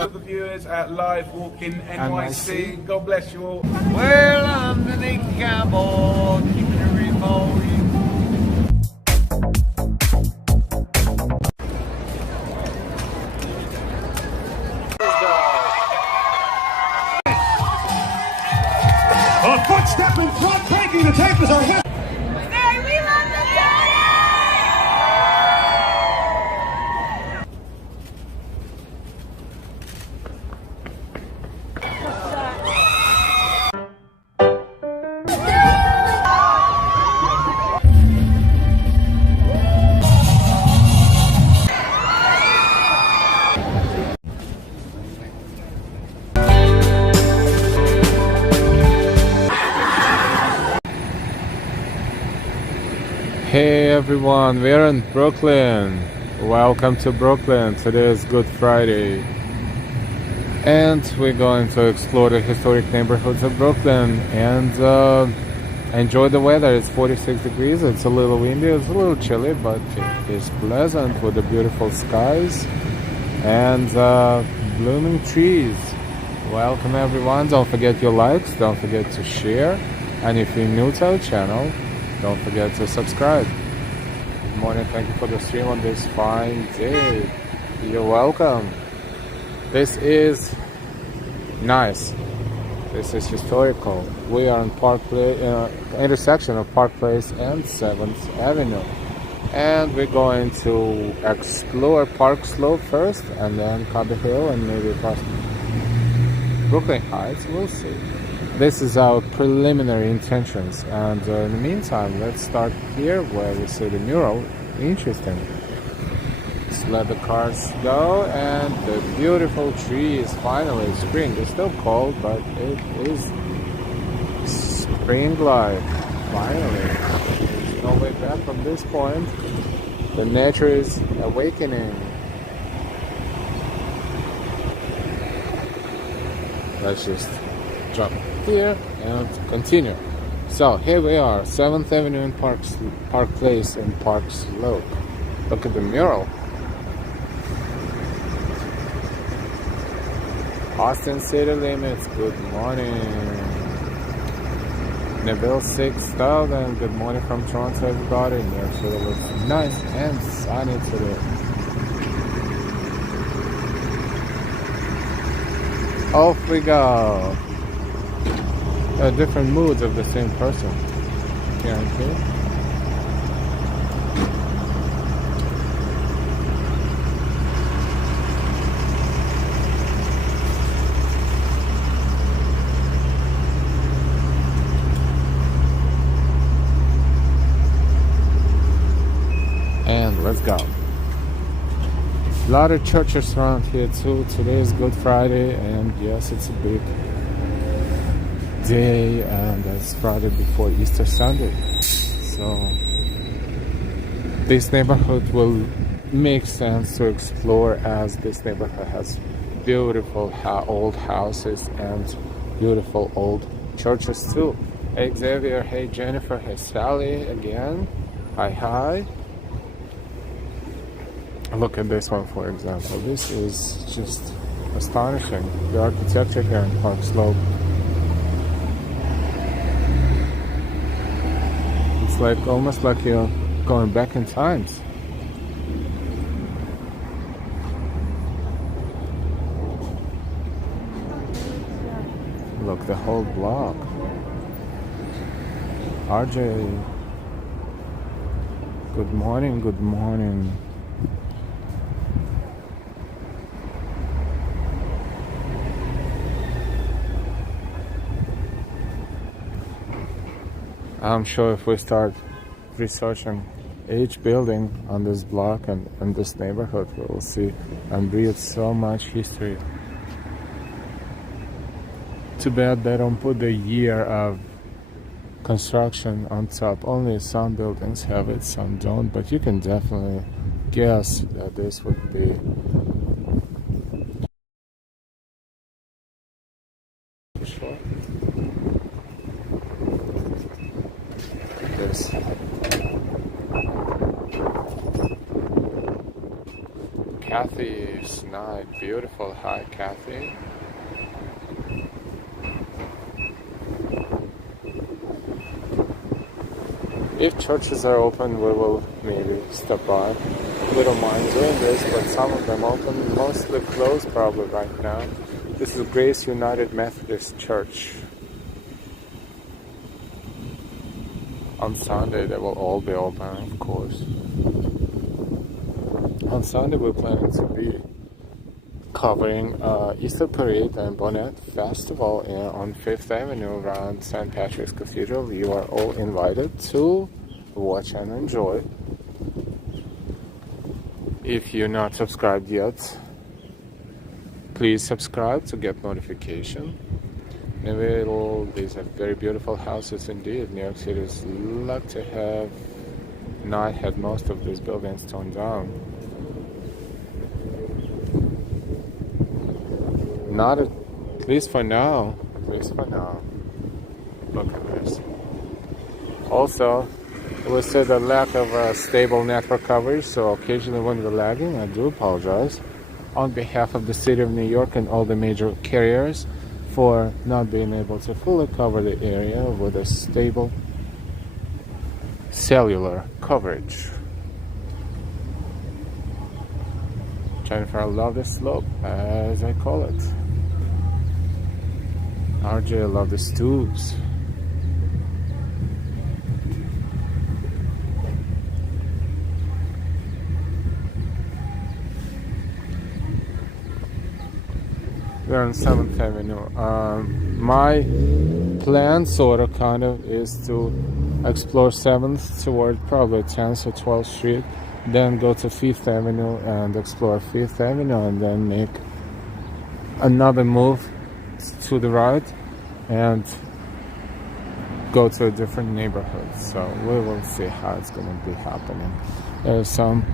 The viewers at Live Walking NYC. God bless you all. Well, I'm the big cowboy, keeping it remote. A footstep in front, breaking the tape as our hit. Hey everyone, we're in Brooklyn. Welcome to Brooklyn. Today is Good Friday. And we're going to explore the historic neighborhoods of Brooklyn and enjoy the weather. It's 46 degrees, it's a little windy, it's a little chilly, but it is pleasant with the beautiful skies and blooming trees. Welcome everyone. Don't forget your likes, don't forget to share, and if you're new to our channel, don't forget to subscribe. Good morning, thank you for the stream on this fine day. You're welcome. This is nice. This is historical. We are in intersection of Park Place and 7th Avenue. And we're going to explore Park Slope first, and then Cobble Hill, and maybe across Brooklyn Heights. We'll see. This is our preliminary intentions, and in the meantime, let's start here where we see the mural. Interesting. Let's let the cars go, and the beautiful trees. Finally, spring. It's still cold, but it is spring-like. Finally, there's no way back from this point. The nature is awakening. Let's just jump here and continue. So here we are, 7th Avenue in Park Place and Park Slope. Look at the mural. Austin City Limits, good morning. Neville 6000, good morning from Toronto everybody. Therefore, looks nice and sunny today. Off we go. Different moods of the same person, guarantee. And let's go. A lot of churches around here too. Today is Good Friday, and yes, it's a big day, and it's Friday before Easter Sunday. So this neighborhood will make sense to explore, as this neighborhood has beautiful old houses and beautiful old churches too. Hey Xavier, hey Jennifer, hey Sally again. Hi. Look at this one, for example. This is just astonishing. The architecture here in Park Slope. It's like almost like you're going back in times. Look, the whole block. RJ, good morning, good morning. I'm sure if we start researching each building on this block and in this neighborhood, we will see and read so much history. Too bad they don't put the year of construction on top. Only some buildings have it, some don't, but you can definitely guess that this would be for sure. Kathy's night. Beautiful. Hi, Kathy. If churches are open, we will maybe stop by. We don't mind doing this, but some of them open, mostly closed probably right now. This is Grace United Methodist Church. On Sunday, they will all be open, of course. On Sunday, we're planning to be covering Easter Parade and Bonnet Festival on 5th Avenue around St. Patrick's Cathedral. You are all invited to watch and enjoy. If you're not subscribed yet, please subscribe to get notification. These are very beautiful houses indeed. New York City is lucky to have not had most of these buildings torn down. Not at least for now. At least for now. Look at this. Also, we see the lack of stable network coverage, so occasionally when we're lagging, I do apologize on behalf of the city of New York and all the major carriers for not being able to fully cover the area with a stable cellular coverage. Jennifer, I love the slope, as I call it. RJ, I love the stoops. We're on 7th Avenue. My plan, sort of, kind of, is to explore 7th toward probably 10th or 12th Street, then go to 5th Avenue and explore 5th Avenue, and then make another move to the right and go to a different neighborhood. So we will see how it's going to be happening. There's some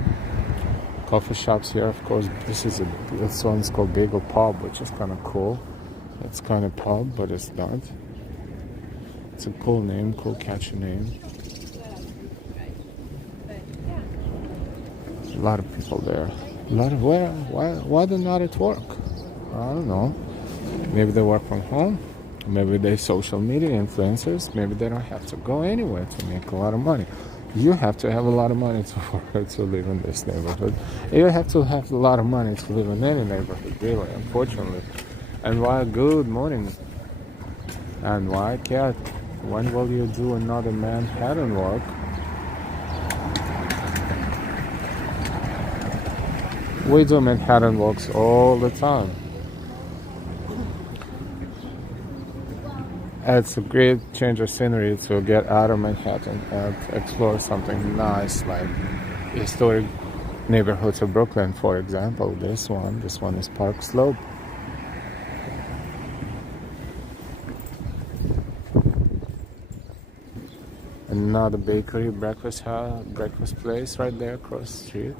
coffee shops here, of course. This one's called Bagel Pub, which is kind of cool. It's kind of pub, but it's not. It's a cool name, cool catchy name. A lot of people there. A lot of why they're not at work? I don't know. Maybe they work from home. Maybe they're social media influencers. Maybe they don't have to go anywhere to make a lot of money. You have to have a lot of money to live in this neighborhood. You have to have a lot of money to live in any neighborhood, really, unfortunately. And why good morning? And why, Cat? When will you do another Manhattan walk? We do Manhattan walks all the time. It's a great change of scenery to get out of Manhattan and explore something nice like historic neighborhoods of Brooklyn, for example. This one is Park Slope. Another bakery, breakfast place right there across the street.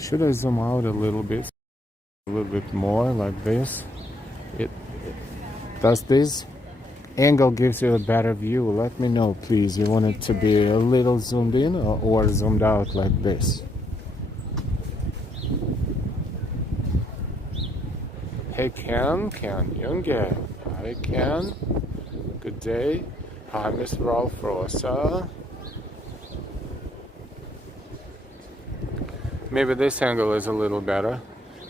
Should I zoom out a little bit more like this? Does this angle gives you a better view? Let me know, please. You want it to be a little zoomed in or zoomed out like this? Hey Ken Junge. Hi Ken. Good day. Hi Miss Ralph Rosa. Maybe this angle is a little better.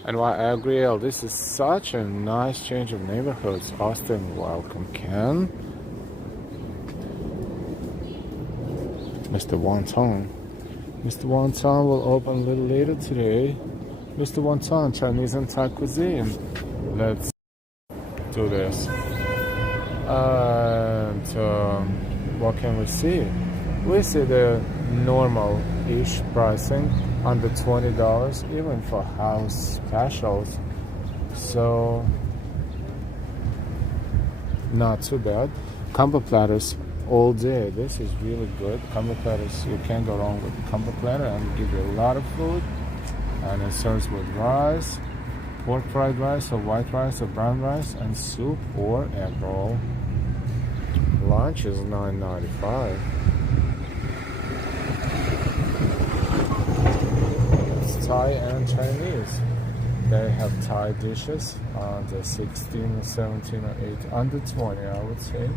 And why I agree, this is such a nice change of neighborhoods. Austin, welcome, Ken. Mr. Wonton. Mr. Wonton will open a little later today. Mr. Wonton, Chinese and Thai cuisine. Let's do this. And what can we see? We see the normal-ish pricing, under $20, even for house specials. So, not too bad. Combo platters all day. This is really good. Combo platters, you can't go wrong with the combo platter, and give you a lot of food. And it serves with rice, pork fried rice, or white rice, or brown rice, and soup or egg roll. Lunch is $9.95. It's Thai and Chinese. They have Thai dishes under 16 or 17 or 8, under 20 I would say.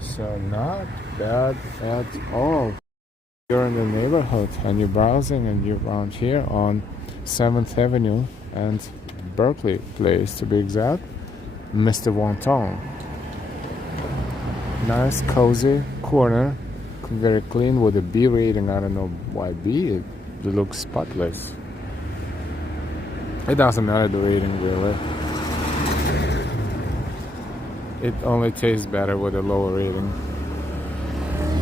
So not bad at all. You're in the neighborhood and you're browsing and you're around here on 7th Avenue and Berkeley Place to be exact. Mr. Wonton. Nice cozy corner, very clean with a B rating. I don't know why B, it looks spotless. It doesn't matter the rating really. It only tastes better with a lower rating.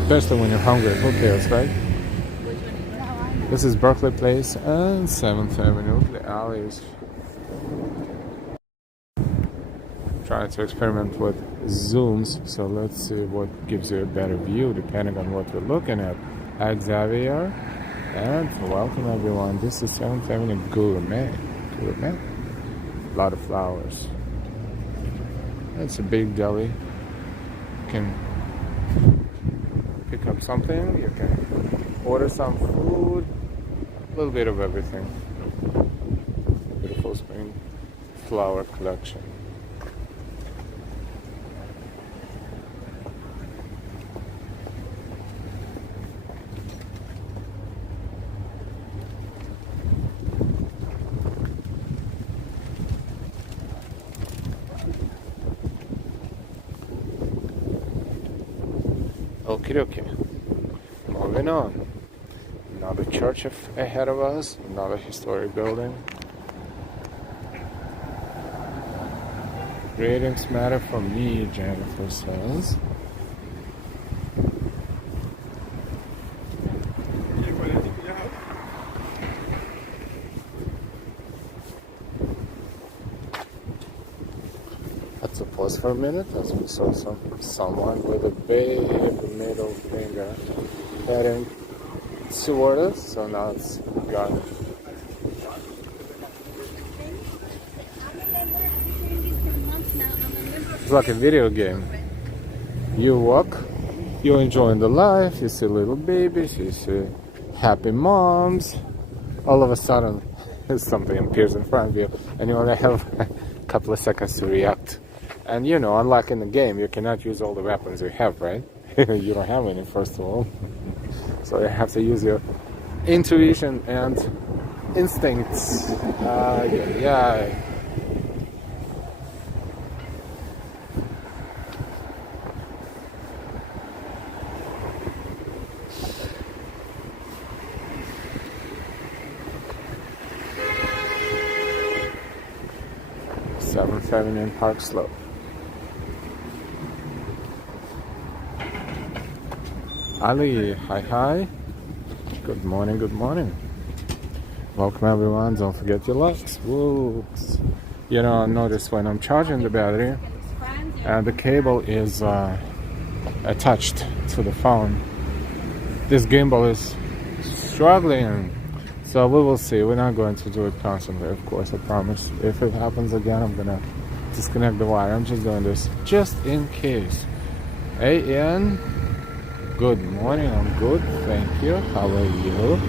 Especially when you're hungry, who cares, right? This is Berkeley Place and 7th Avenue, the alleys. Trying to experiment with zooms, so let's see what gives you a better view depending on what you're looking at. Hi Xavier, and welcome everyone. This is 7th Avenue Gourmet. A lot of flowers. It's a big deli. You can pick up something, you can order some food, a little bit of everything. Beautiful spring flower collection. Okay, moving on. Another church ahead of us, another historic building. Ratings matter for me, Jennifer says. Let's pause for a minute as we saw someone with a big middle finger heading toward us, so now it's gone. It's like a video game. You walk, you're enjoying the life, you see little babies, you see happy moms. All of a sudden, something appears in front of you, and you only have a couple of seconds to react. And you know, unlike in the game, you cannot use all the weapons you have, right? You don't have any, first of all. So you have to use your intuition and instincts. Yeah. 7th Avenue and Park Slope. Ali, hi. Good morning. Welcome everyone, don't forget your locks. Whoops. You know, I noticed when I'm charging the battery, the cable is attached to the phone. This gimbal is struggling. So we will see. We're not going to do it constantly, of course, I promise. If it happens again, I'm gonna disconnect the wire. I'm just doing this just in case. AN, good morning. I'm good, thank you. How are you?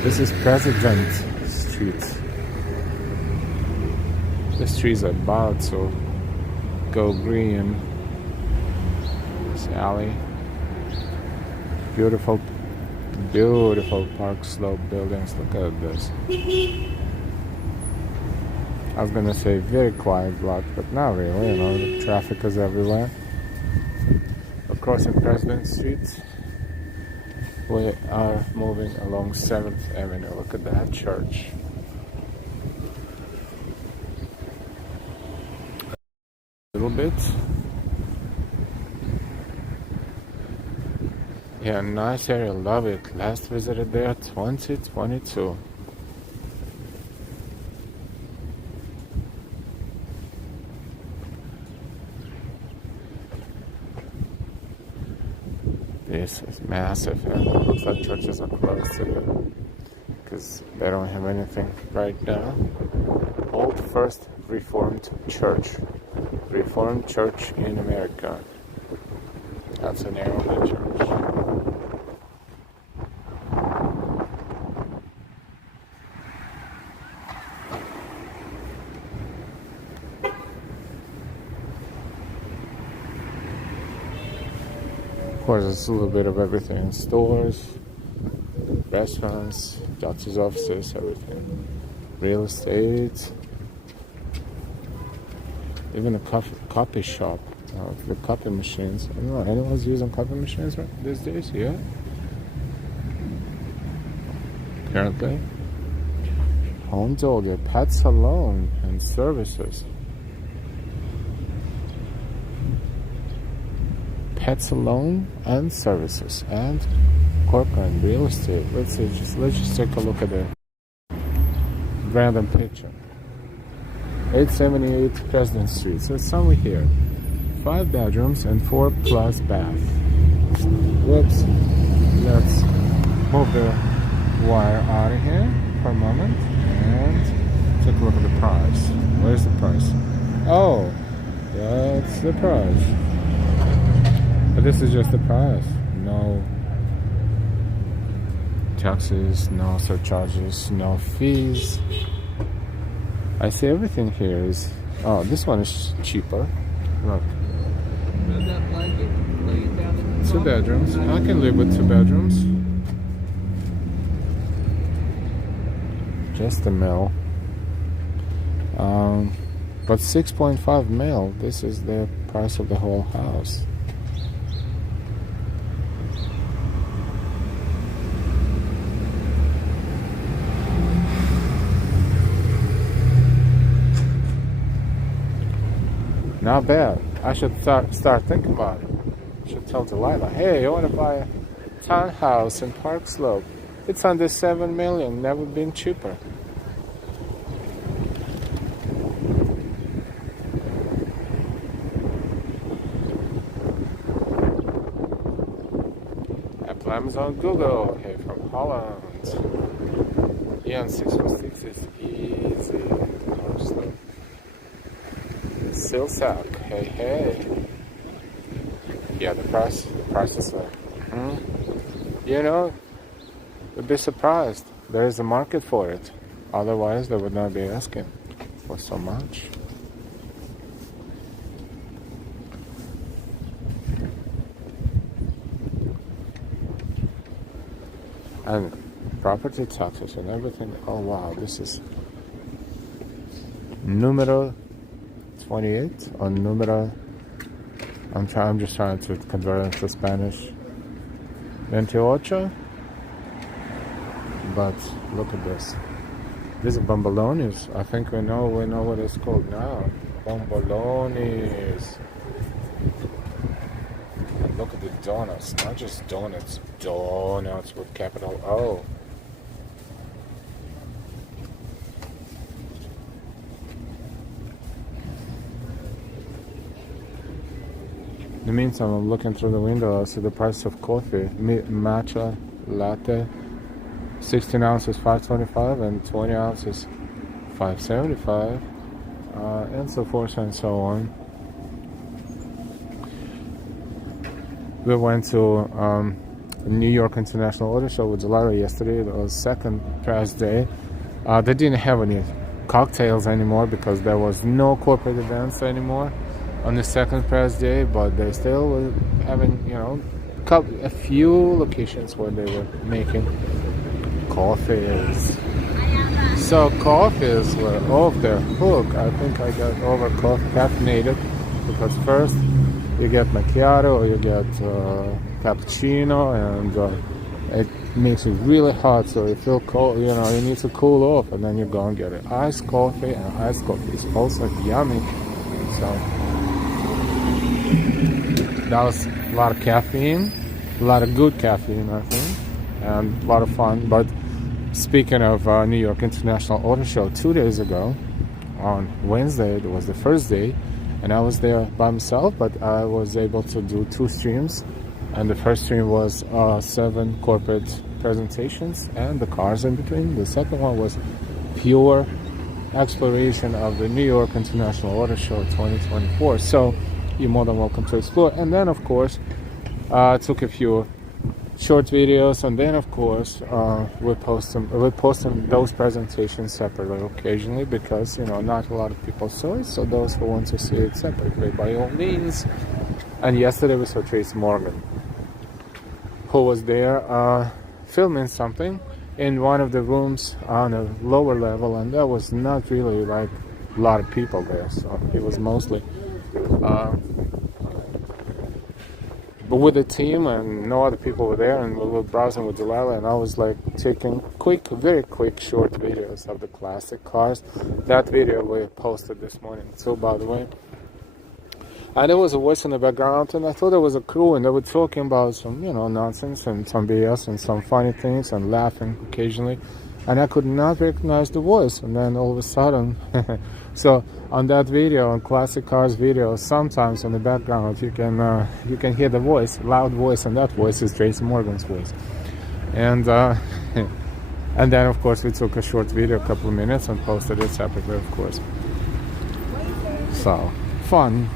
This is President Street. This tree's about to go green. This alley. Beautiful Park Slope buildings. Look at this. I was gonna say very quiet block, but not really. You know, the traffic is everywhere. Across in President Street, we are moving along 7th Avenue. Look at that church. A little bit. Yeah, nice area, love it. Last visited there 2022. This is massive, and it looks like churches are closed today because they don't have anything right now. Old First Reformed Church in America. That's the name of the church. Of course, it's a little bit of everything. Stores, restaurants, doctor's offices, everything. Real estate. Even a coffee shop. The copy machines. I don't know, anyone's using copy machines these days? Yeah. Apparently. Home dog, pet salon and services. Pet salon and services and corporate real estate. Let's just take a look at the random picture. 878 President Street. So it's somewhere here. 5 bedrooms and 4 plus bath. Whoops. Let's move the wire out of here for a moment and take a look at the price. Where's the price? Oh, that's the price. But this is just the price. No taxes, no surcharges, no fees. I see everything here is... Oh, this one is cheaper. Look. 2 bedrooms. I can live with 2 bedrooms. Just a mil. But 6.5 mil. This is the price of the whole house. Not bad. I should start thinking about it. I should tell Delilah, hey, I want to buy a townhouse in Park Slope. It's under 7 million. Never been cheaper. Apple's on Google. Hey, from Holland. Ian 616 is easy. Park Slope. Silsack, hey. Yeah, the price is like, you know, you'd be surprised. There is a market for it. Otherwise, they would not be asking for so much. And property taxes and everything. Oh wow, this is numero 28 on numero. I'm just trying to convert it into Spanish. 28. But look at this. These are bombolones. I think we know what it's called now. Bombolones. And look at the donuts. Not just donuts. Donuts with capital O. In the meantime, I'm looking through the window. I see the price of coffee. Matcha latte, 16 ounces, $5.25, and 20 ounces, $5.75, and so forth and so on. We went to New York International Auto Show with Delilah yesterday. It was second press day. They didn't have any cocktails anymore because there was no corporate events anymore on the second press day, but they still were having, a few locations where they were making coffees. So coffees were off the hook. I think I got over caffeinated because first you get macchiato or you get cappuccino, and it makes it really hot, so you feel cold. You need to cool off, and then you go and get it. Iced coffee, and iced coffee is also yummy. So that was a lot of caffeine, a lot of good caffeine, I think, and a lot of fun. But speaking of New York International Auto Show, 2 days ago, on Wednesday, it was the first day, and I was there by myself, but I was able to do 2 streams. And the first stream was 7 corporate presentations and the cars in between. The second one was pure exploration of the New York International Auto Show 2024. So you're more than welcome to explore. And then, of course, Took a few short videos, and then of course we post those presentations separately occasionally, because not a lot of people saw it, so those who want to see it separately, by all means. And yesterday we saw Tracy Morgan, who was there filming something in one of the rooms on a lower level, and there was not really like a lot of people there, so it was mostly but with the team, and no other people were there, and we were browsing with Delilah, and I was like taking very quick short videos of the classic cars. That video we posted this morning too, by the way. And there was a voice in the background, and I thought it was a crew, and they were talking about some nonsense and some BS and some funny things and laughing occasionally, and I could not recognize the voice. And then all of a sudden so on that video, on Classic Cars video, sometimes in the background you can hear the voice, loud voice, and that voice is Tracy Morgan's voice. And and then of course we took a short video, a couple of minutes, and posted it separately, of course. So fun.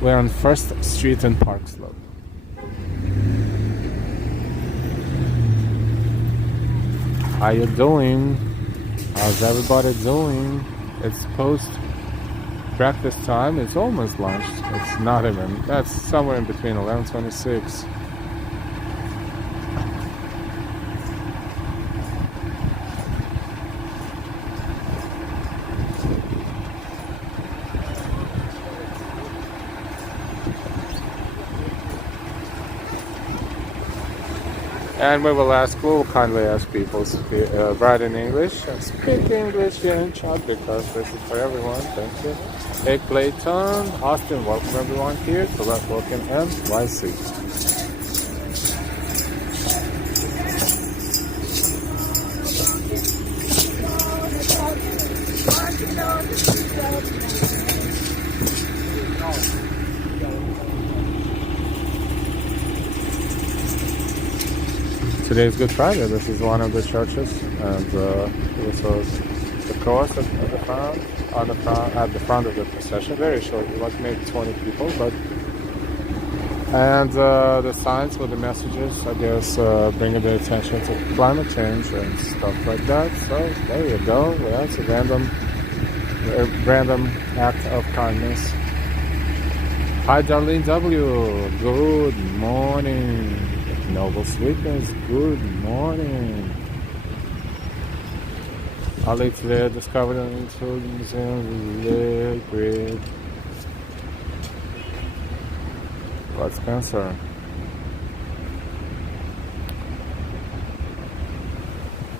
We're on First Street in Park Slope. How you doing? How's everybody doing? It's post breakfast time. It's almost lunch. It's not even. That's somewhere in between 11:26. And we will kindly ask people to write in English and speak English here in chat, because this is for everyone. Thank you. Hey Clayton, Austin, welcome everyone here to Let's Walk in NYC. Today is Good Friday. This is one of the churches, and this was the cross at the front of the procession. Very short, it was maybe 20 people, but the signs with the messages, I guess, bringing the attention to climate change and stuff like that. So there you go. Yeah, it's a random act of kindness. Hi, Darlene W. Good morning. Noble Sweetness, good morning. Ali today discovered an intelligence in liquid. What's Spencer?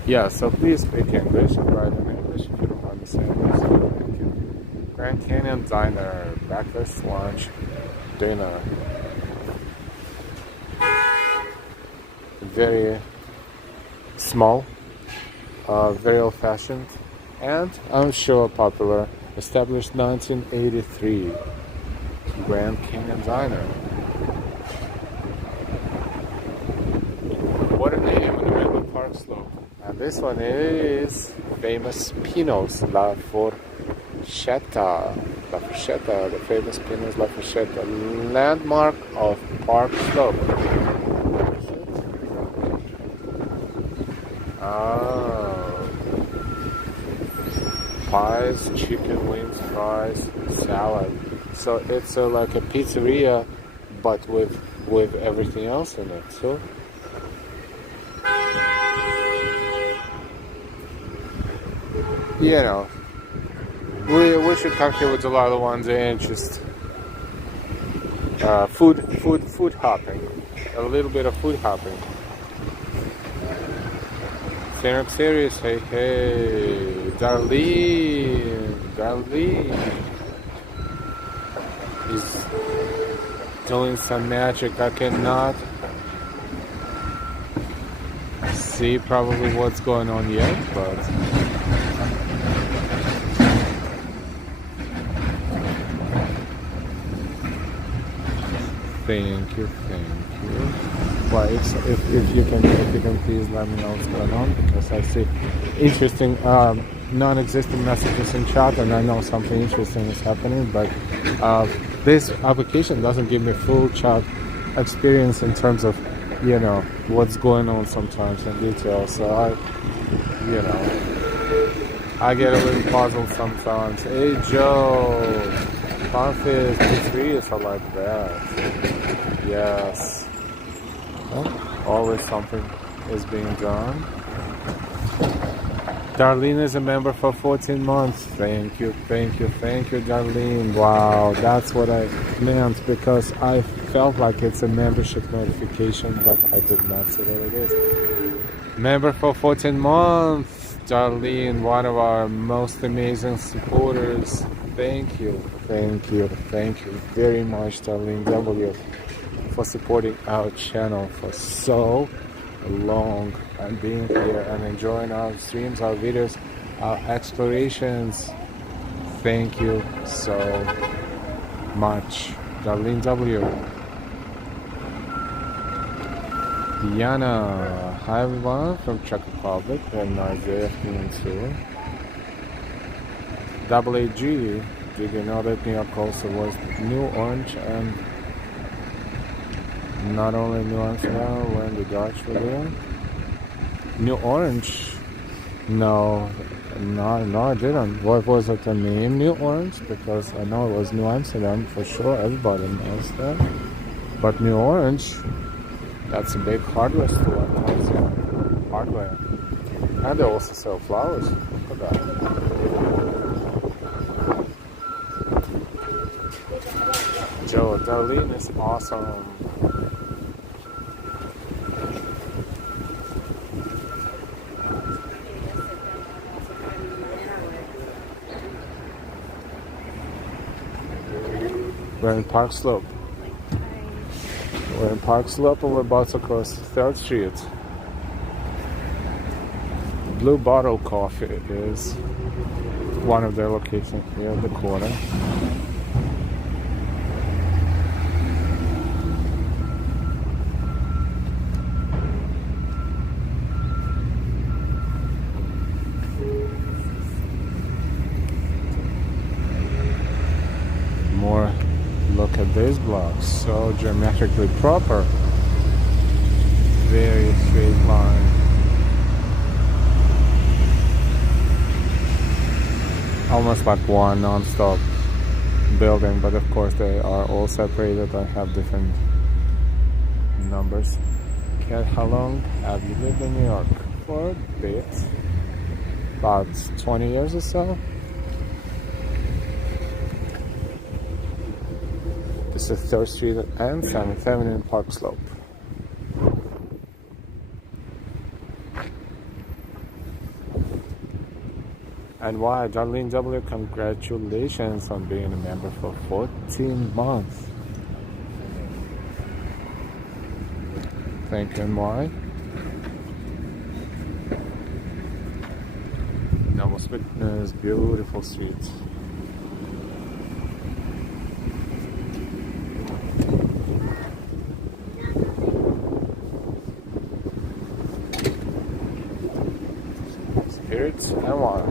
Yeah, so please speak English and write in English if you don't understand this. Thank you. Grand Canyon Diner, breakfast, lunch, dinner. Very small, very old-fashioned, and I'm sure popular. Established 1983, Grand Canyon Diner. What a name in the middle of Park Slope. And this one is famous Pinot's La Fourchetta. La Fourchetta, the famous Pinot's La Fourchetta, landmark of Park Slope. Pies, chicken wings, fries, salad. So it's like a pizzeria, but with everything else in it. So we should come here with a lot of ones and just food hopping, a little bit of food hopping. Stand up serious, hey, Darlene is doing some magic. I cannot see probably what's going on yet, but thank you. Well, if you can please let me know what's going on, because I see interesting non-existent messages in chat, and I know something interesting is happening, but this application doesn't give me full chat experience in terms of, you know, what's going on sometimes in detail. So I get a little puzzled sometimes. Hey Joe, Confiz, pizzerias are like that. Yes. Well, always something is being done. Darlene is a member for 14 months. Thank you, Darlene. Wow, that's what I meant, because I felt like it's a membership notification, but I did not see what it is. Member for 14 months, Darlene, one of our most amazing supporters. Thank you very much, Darlene W, for supporting our channel for so long and being here and enjoying our streams, our videos, our explorations. Thank you so much, Darlene W. Diana, hi everyone from Czech Republic, and Isaiah afternoon too. AAG, did you know that New York also was New Orange and not only New Amsterdam when the Dutch were there? New Orange? No, I didn't. What was it, the name New Orange? Because I know it was New Amsterdam for sure, everybody knows that. But New Orange, that's a big hardware store. Hardware. And they also sell flowers. Look at that. Joe, Darlene is awesome. We're in Park Slope. And we're about to cross 3rd Street. Blue Bottle Coffee is one of their locations here at the corner. More. Look at these blocks, so geometrically proper. Very straight line. Almost like one non-stop building, but of course they are all separated and have different numbers. Kat, how long have you lived in New York? For a bit. About 20 years or so. This is 3rd Street and 7th Avenue in Park Slope. And why, Darlene W, congratulations on being a member for 14 months. Thank you, and why? Nobles Fitness, beautiful streets. Spirits and water.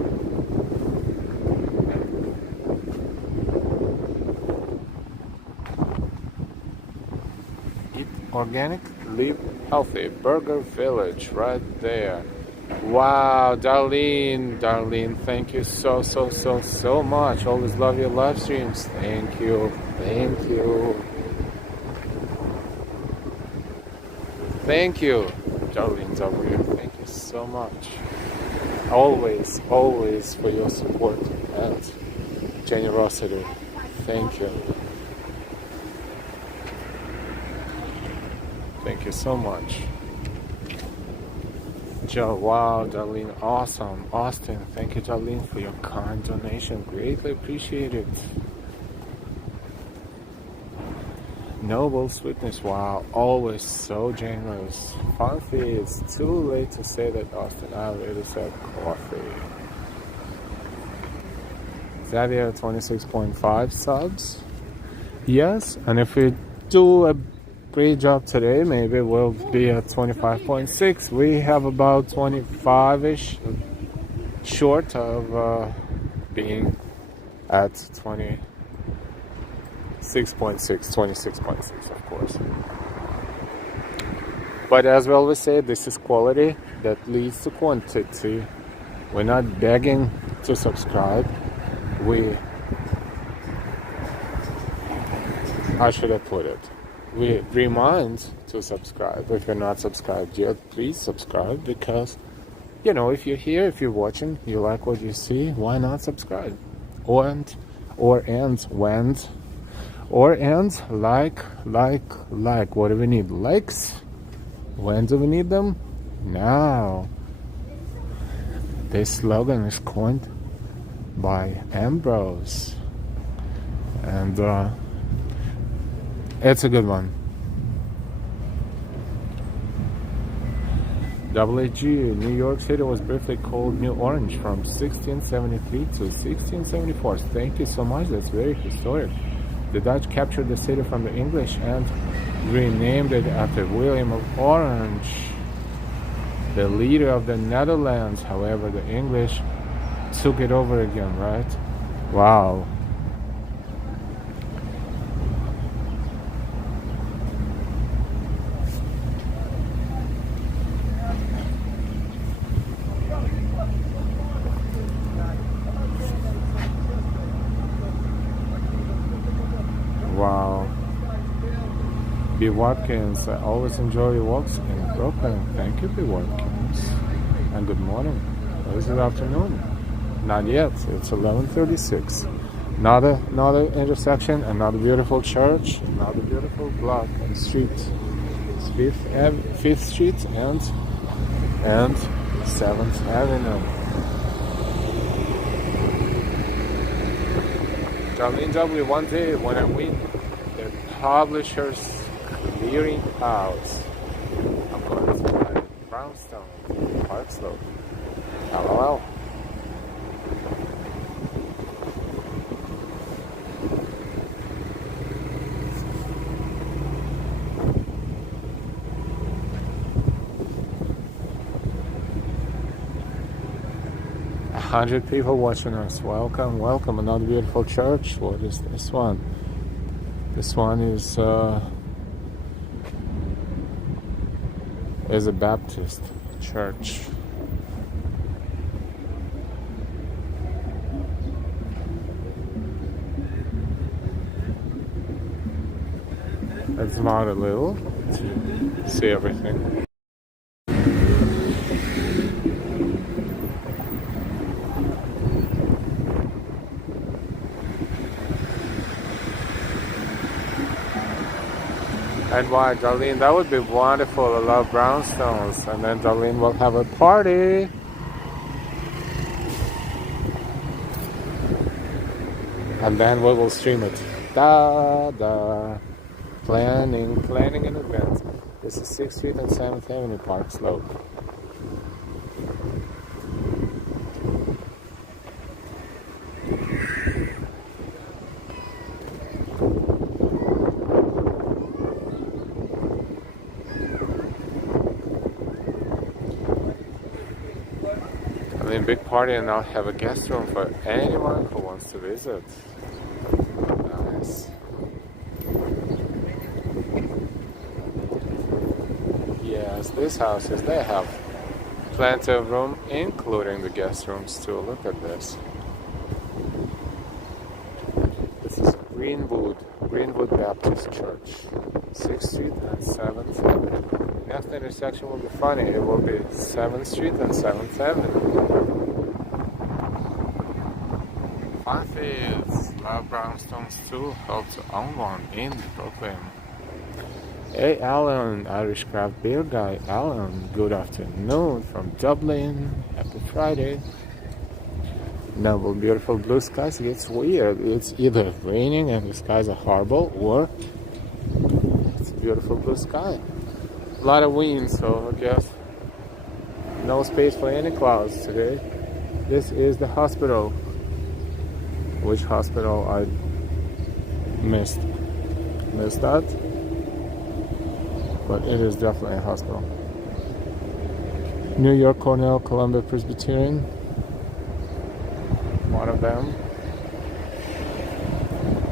Eat organic, live healthy. Burger Village right there. Wow, Darlene, thank you so much. Always love your live streams. Thank you. Thank you, Darlene W. Thank you so much. Always for your support and generosity. Thank you. Thank you so much. Joe, wow, Darlene, awesome. Austin, thank you, Darlene, for your kind donation. Greatly appreciate it. Noble Sweetness, wow, always so generous. Funky, it's too late to say that, Austin. I already said coffee. Xavier, 26.5 subs. Yes, and if we do a great job today, maybe we'll be at 25.6. We have about 25-ish short of being at 26.6, of course. But as we always say, this is quality that leads to quantity. We're not begging to subscribe. How should I put it? We remind to subscribe. If you're not subscribed yet, please subscribe, because if you're here, if you're watching, you like what you see, why not subscribe? Like, what do we need? Likes? When do we need them? Now. This slogan is coined by Ambrose, and it's a good one. WG, New York City was briefly called New Orange from 1673 to 1674. Thank you so much, that's very historic. The Dutch captured the city from the English and renamed it after William of Orange, the leader of the Netherlands. However, the English took it over again, right? Wow. Wow. B. Watkins, I always enjoy your walks in Brooklyn. Thank you, B. Watkins. And good morning. Or is it afternoon? Not yet. It's 11:36. Another intersection, another beautiful church, another beautiful block and street. It's 5th Street and 7th Avenue. Darlene W, one day when I win the publisher's clearing house, I'm going to buy Brownstone, Park Slope. LOL. A 100 people watching us. Welcome, welcome. Another beautiful church. What is this one? This one is a Baptist church. Let's zoom out a little to see everything. And why, Darlene? That would be wonderful. I love brownstones. And then Darlene will have a party. And then we will stream it. Da. Planning in advance. This is 6th Street and 7th Avenue, Park Slope. Big party, and I'll have a guest room for anyone who wants to visit. Nice. Yes, these houses, they have plenty of room, including the guest rooms too. Look at this. This is Greenwood Baptist Church, 6th Street and 7th Avenue. Next intersection will be funny. It will be 7th Street and 7th Avenue. Fun fields, love brownstones too. Hope to own one in Brooklyn. Hey Alan, Irish craft beer guy. Alan, good afternoon from Dublin. Happy Friday. Noble, beautiful blue skies. It's weird. It's either raining and the skies are horrible, or it's a beautiful blue sky. A lot of wind, so I guess no space for any clouds today. This is the hospital. Which hospital I missed that, but it is definitely a hospital. New York Cornell Columbia Presbyterian, one of them.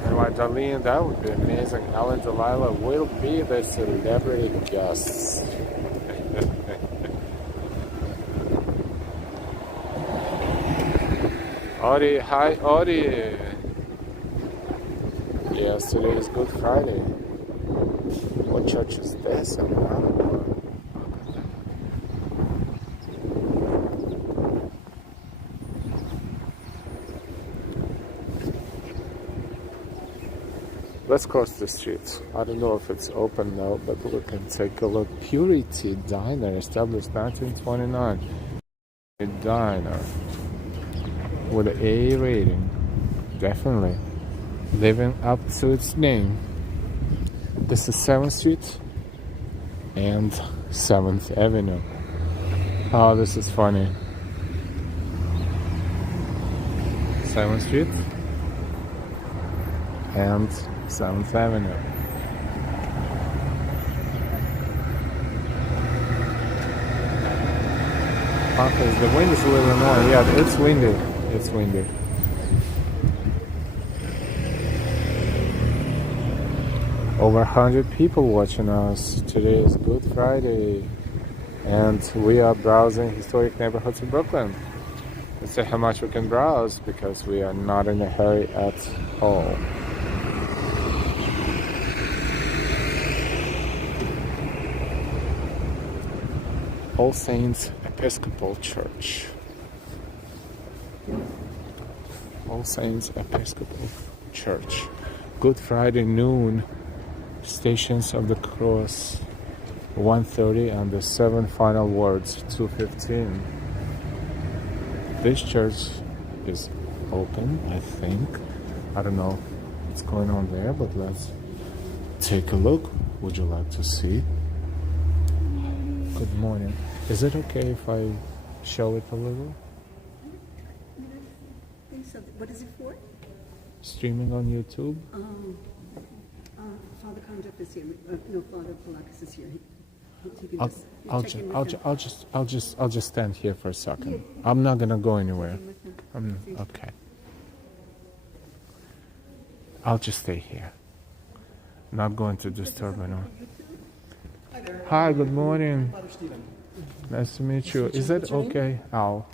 And my Darlene, that would be amazing. Alan Delilah will be the celebrity guest. Audie, hi Audie. Yes, today is Good Friday. What church is this? Let's cross the street. I don't know if it's open now, but we can take a look. Purity Diner, established 1929. A diner with an A rating. Definitely living up to its name. This is 7th Street and 7th Avenue. Oh, this is funny. 7th Street and 7th Avenue. Okay, the wind is a little annoying. Yeah, it's windy. It's windy. Over 100 people watching us. Today is Good Friday, and we are browsing historic neighborhoods in Brooklyn. Let's see how much we can browse because we are not in a hurry at all. All Saints Episcopal Church. All Saints Episcopal Church. Good Friday noon. Stations of the Cross 1:30 and the 7 final words 2:15. This church is open, I think. I don't know what's going on there, but let's take a look. Would you like to see? Good morning. Is it okay if I show it a little? What is it for? Streaming on YouTube? Father Conduct is here. No, Father Polakis is here. I'll just stand here for a second. I'm not gonna go anywhere. Okay. I'll just stay here. Not going to disturb anyone. Hi, good morning. Nice to meet you. Is it okay, Al?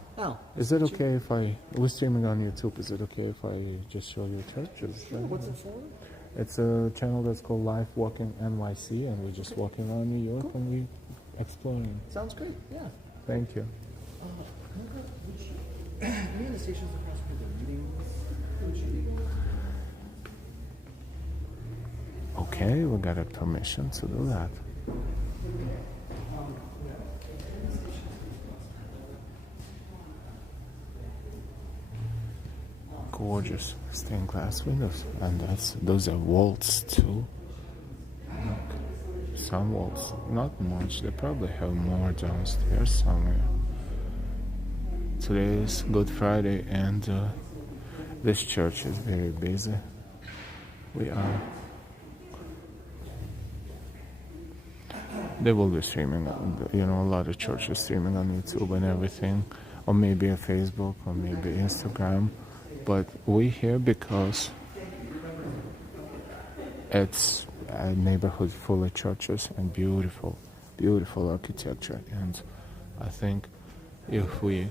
Is it okay if we're streaming on YouTube, is it okay if I just show you churches? Sure, what's it for? It's a channel that's called Life Walking NYC, and we're just walking around New York and we exploring. Sounds great, yeah. Thank you. Any of the stations across from the meetings? Okay, we got a permission to do that. Gorgeous stained glass windows, and those are vaults too. Look, some vaults, not much. They probably have more downstairs somewhere. Today is Good Friday, and this church is very busy. They will be streaming, a lot of churches streaming on YouTube and everything, or maybe on Facebook, or maybe Instagram. But we're here because it's a neighborhood full of churches and beautiful, beautiful architecture. And I think if we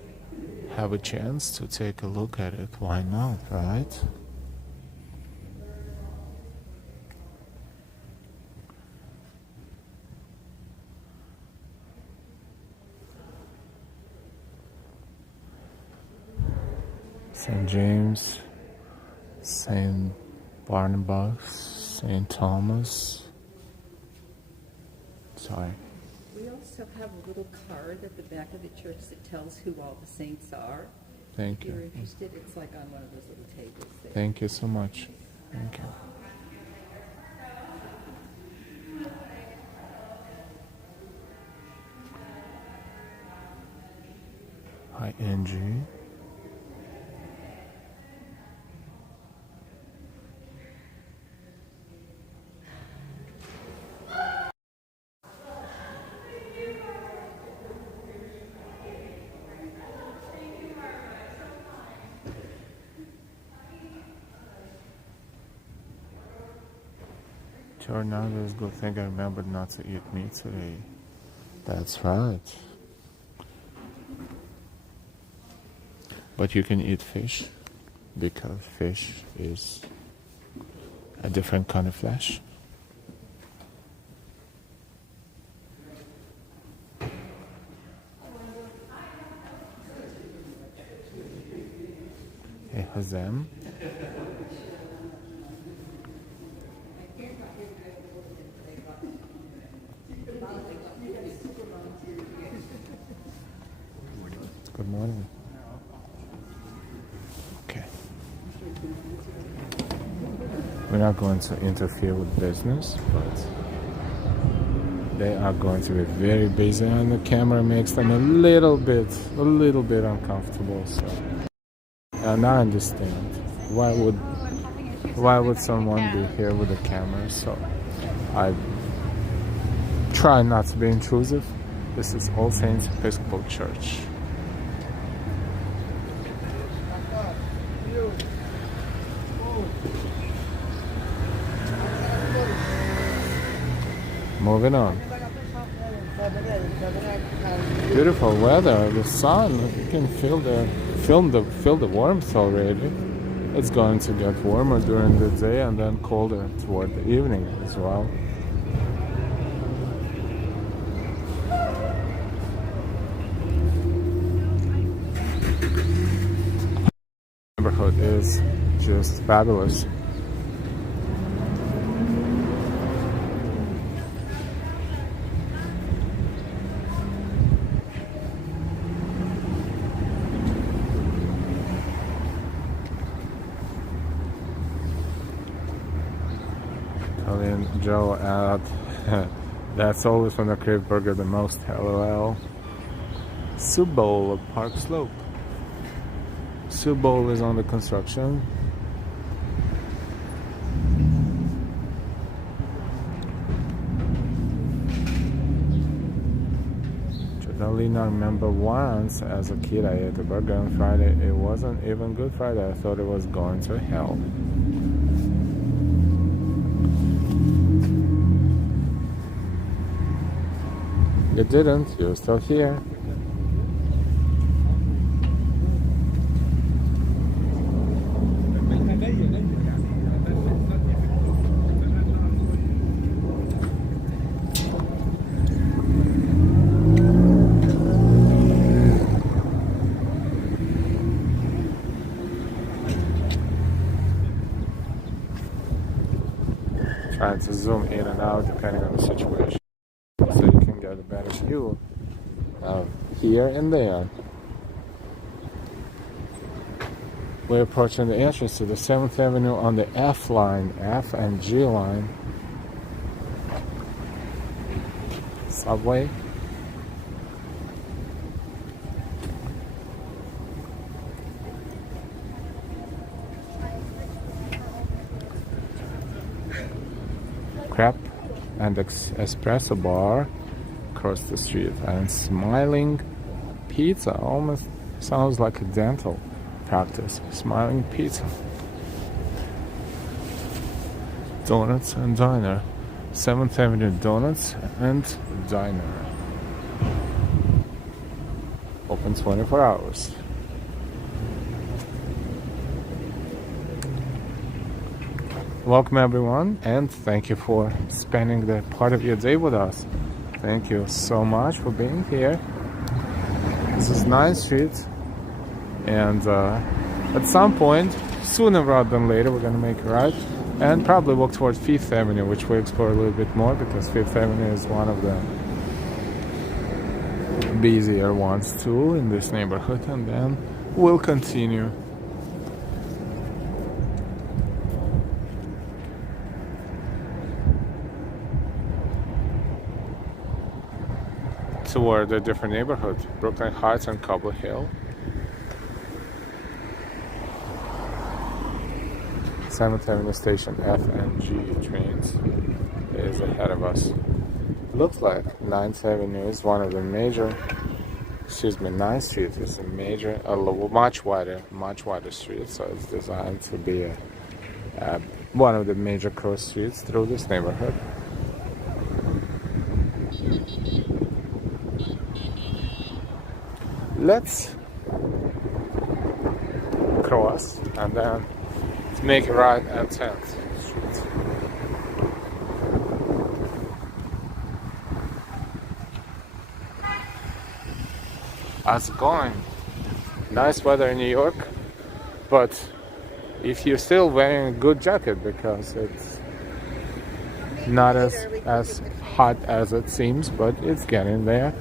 have a chance to take a look at it, why not, right? St. James, St. Barnabas, St. Thomas. Sorry. We also have a little card at the back of the church that tells who all the saints are. Thank If you. you're interested, it's like on one of those little tables there. Thank you so much. Thank you. Hi, Angie. Turned out it was a good thing I remembered not to eat meat today. That's right. But you can eat fish. because fish is a different kind of flesh. Hey, Hazem. Good morning. Okay. We're not going to interfere with business, but they are going to be very busy, and the camera makes them a little bit uncomfortable. So, and I understand why would someone be here with a camera? So, I try not to be intrusive. This is All Saints Episcopal Church. Moving on. Beautiful weather. The sun. You can feel the warmth already. It's going to get warmer during the day and then colder toward the evening as well. The neighborhood is just fabulous. Joe at that's always when I crave burger the most. LOL. Soup Bowl of Park Slope. Soup Bowl is under construction. I remember once as a kid I ate a burger on Friday. It wasn't even Good Friday. I thought it was going to hell. You didn't, you're still here. Trying to zoom in and out depending on the situation, so you can get a better view of here and there. We're approaching the entrance to the 7th Avenue on the F line, F and G line. Subway. Crepe and espresso bar across the street, and Smiling Pizza. Almost sounds like a dental practice. Smiling Pizza. Donuts and Diner. 7th Avenue Donuts and Diner. Open 24 hours. Welcome everyone, and thank you for spending the part of your day with us. Thank you so much for being here. This is 9th Street, and at some point, sooner rather than later, we're going to make a right and probably walk towards 5th Avenue, which we'll explore a little bit more because 5th Avenue is one of the busier ones too in this neighborhood, and then we'll continue toward a different neighborhood, Brooklyn Heights and Cobble Hill. 7th Avenue Station F and G trains is ahead of us. Looks like 9th Avenue is one of the major, 9th Street is a major, much wider street, so it's designed to be one of the major cross streets through this neighborhood. Let's across and then make a right at 10th Street. How's it going? Nice weather in New York, but if you're still wearing a good jacket because it's not as hot as it seems, but it's getting there.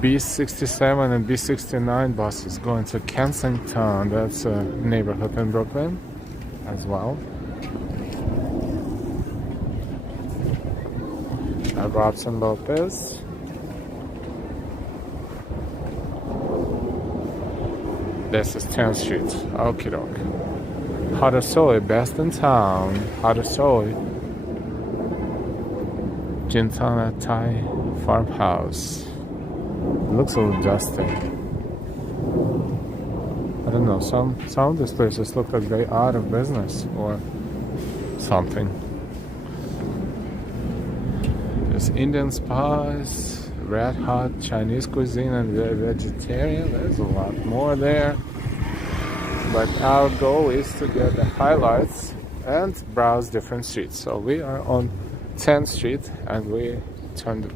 B67 and B69 buses going to Kensington. That's a neighborhood in Brooklyn as well. Robson Lopez. This is 10th Street. Okie doke. Hadasoy, best in town. Hadasoy. Gintana Thai farmhouse. Looks a little dusty. I don't know. Some of these places look like they're out of business or something. There's Indian spas, red hot Chinese cuisine, and vegetarian. There's a lot more there. But our goal is to get the highlights and browse different streets. So we are on 10th Street and we turned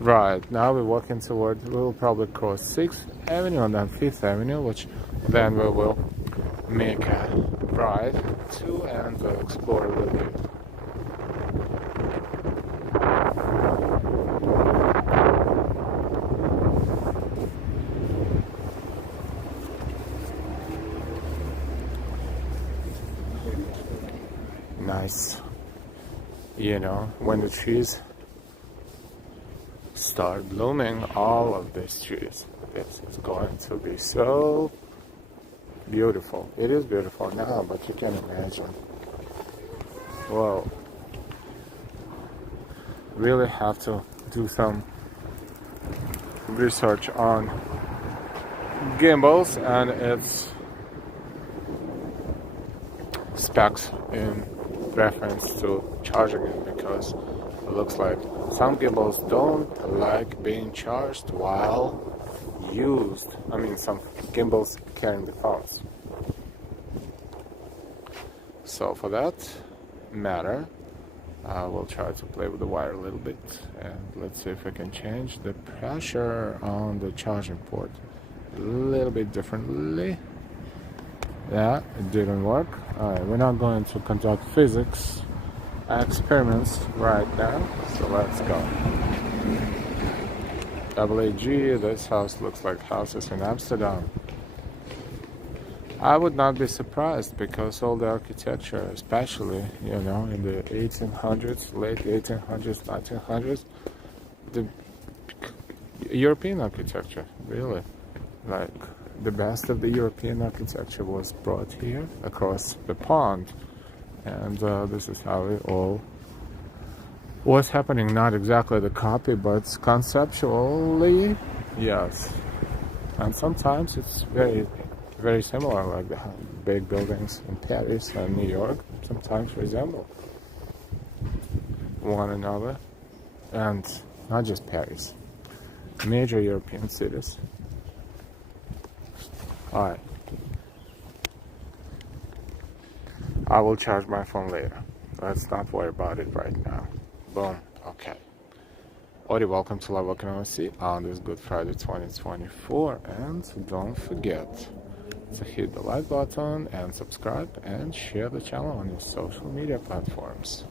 right. Now we're walking toward, we'll probably cross 6th Avenue and then 5th Avenue, which then we will make a ride to and explore a little bit. Nice. You know, when the trees start blooming, all of these trees, this is going to be so beautiful. It is beautiful now, but you can imagine. Whoa. Really have to do some research on gimbals and its specs in reference to charging it, because it looks like some gimbals don't like being charged while used. I mean, some gimbals carrying the phones. So for that matter, we'll try to play with the wire a little bit, and let's see if we can change the pressure on the charging port a little bit differently. Yeah, it didn't work. Alright, we're not going to conduct physics experiments right now, so let's go. AAG, this house looks like houses in Amsterdam. I would not be surprised because all the architecture, especially, you know, in the 1800s, late 1800s, 1900s, the European architecture, really, like the best of the European architecture was brought here across the pond, and this is how it all was happening. Not exactly the copy, but conceptually, yes. And sometimes it's very, very similar, like the big buildings in Paris and New York sometimes resemble one another, and not just Paris, major European cities. Alright, I will charge my phone later. Let's not worry about it right now. Boom. Okay. Ori, welcome to Live Walking OC on this Good Friday 2024. And don't forget to hit the like button and subscribe and share the channel on your social media platforms.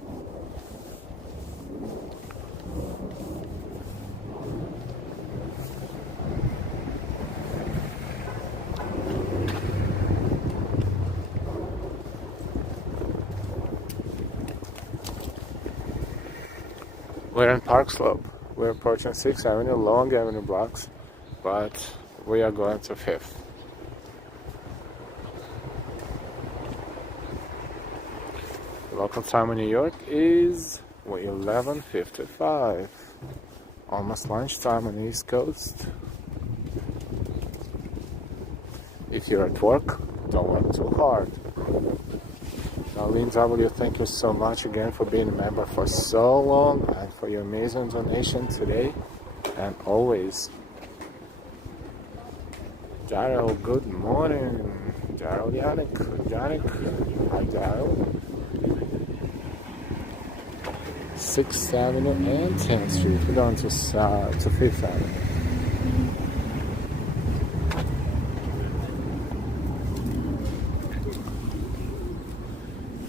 We're in Park Slope. We're approaching 6th Avenue, Long Avenue blocks, but we are going to 5th. The local time in New York is 11:55. Almost lunchtime on the East Coast. If you're at work, don't work too hard. Arlene W, thank you so much again for being a member for so long and for your amazing donation today and always. Daryl, good morning. Daryl, Yannick. Hi, Daryl. 6th Avenue and 10th Street. We're going to 5th Avenue.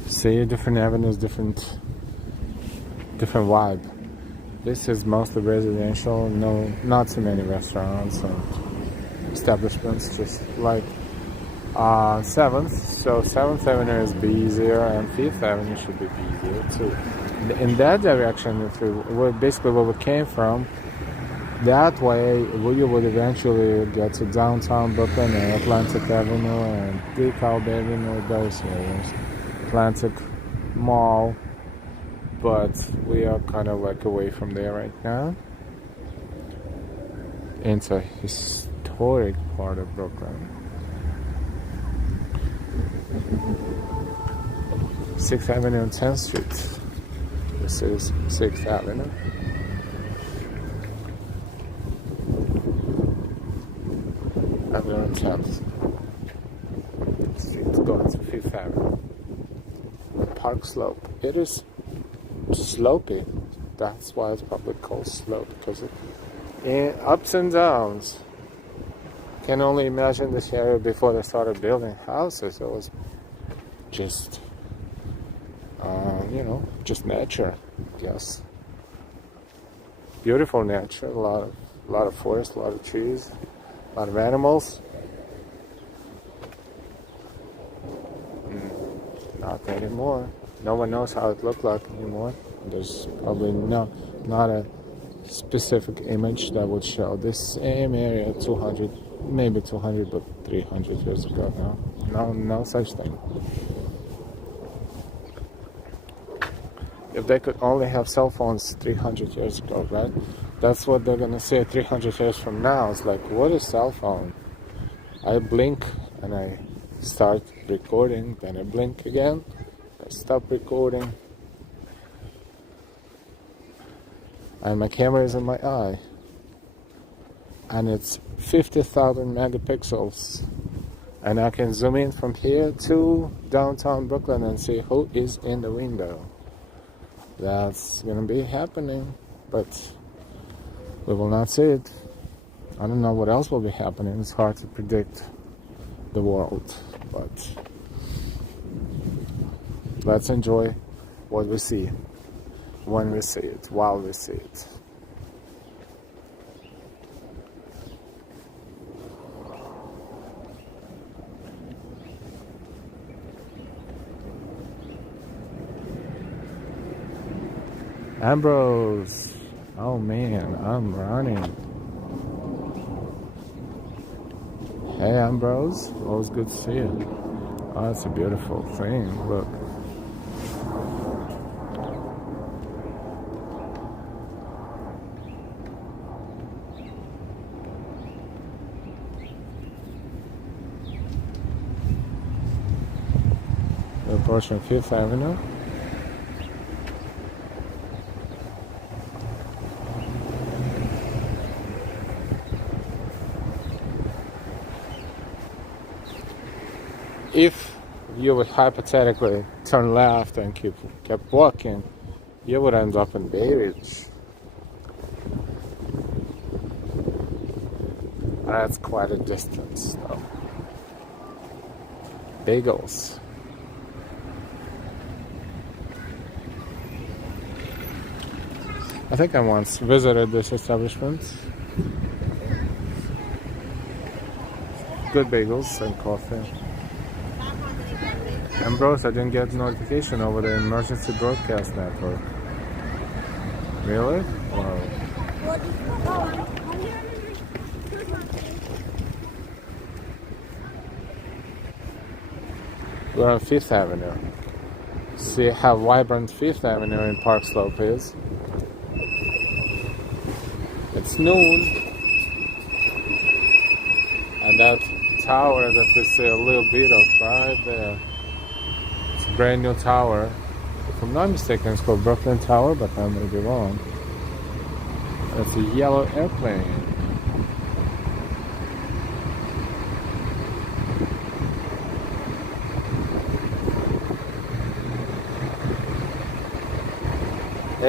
See, different avenues, different vibe. This is mostly residential. No, not too many restaurants and establishments. Just like 7th. So 7th Avenue is busier, and 5th Avenue should be busier too. In that direction, if we basically where we came from, that way we would eventually get to downtown Brooklyn and Atlantic Avenue and DeKalb Avenue, those areas. Atlantic Mall, but we are kind of like away from there right now. It's a historic part of Brooklyn. 6th Avenue and 10th Street. This is 6th Avenue. And we're on 10th Street going to 5th Avenue. Park Slope. It is slopey. That's why it's probably called slope, because it ups and downs. Can only imagine this area before they started building houses. It was just just nature, I guess. Beautiful nature, a lot of forest, a lot of trees, a lot of animals. Not anymore. No one knows how it looked like anymore. There's probably not a specific image that would show this same area 200, maybe 200, but 300 years ago now. No such thing. If they could only have cell phones 300 years ago, right? That's what they're gonna say 300 years from now. It's like, what is cell phone? I blink and I start recording, then I blink again, I stop recording, and my camera is in my eye, and it's 50,000 megapixels, and I can zoom in from here to downtown Brooklyn and see who is in the window. That's gonna be happening, but we will not see it. I don't know what else will be happening. It's hard to predict the world, but let's enjoy what we see when we see it, while we see it. Ambrose, oh man, I'm running. Hey Ambrose, always good to see you. Oh, it's a beautiful thing, look. We're approaching 5th Avenue. If you would hypothetically turn left and kept walking, you would end up in Bay Ridge. That's quite a distance, though. Bagels. I think I once visited this establishment. Good bagels and coffee. Ambrose, I didn't get notification over the emergency broadcast network. Really? Wow. We're on 5th Avenue. See how vibrant 5th Avenue in Park Slope is. It's noon. And that tower that we see a little bit of right there. Brand new tower. If I'm not mistaken, it's called Brooklyn Tower, but I may be wrong. It's a yellow airplane.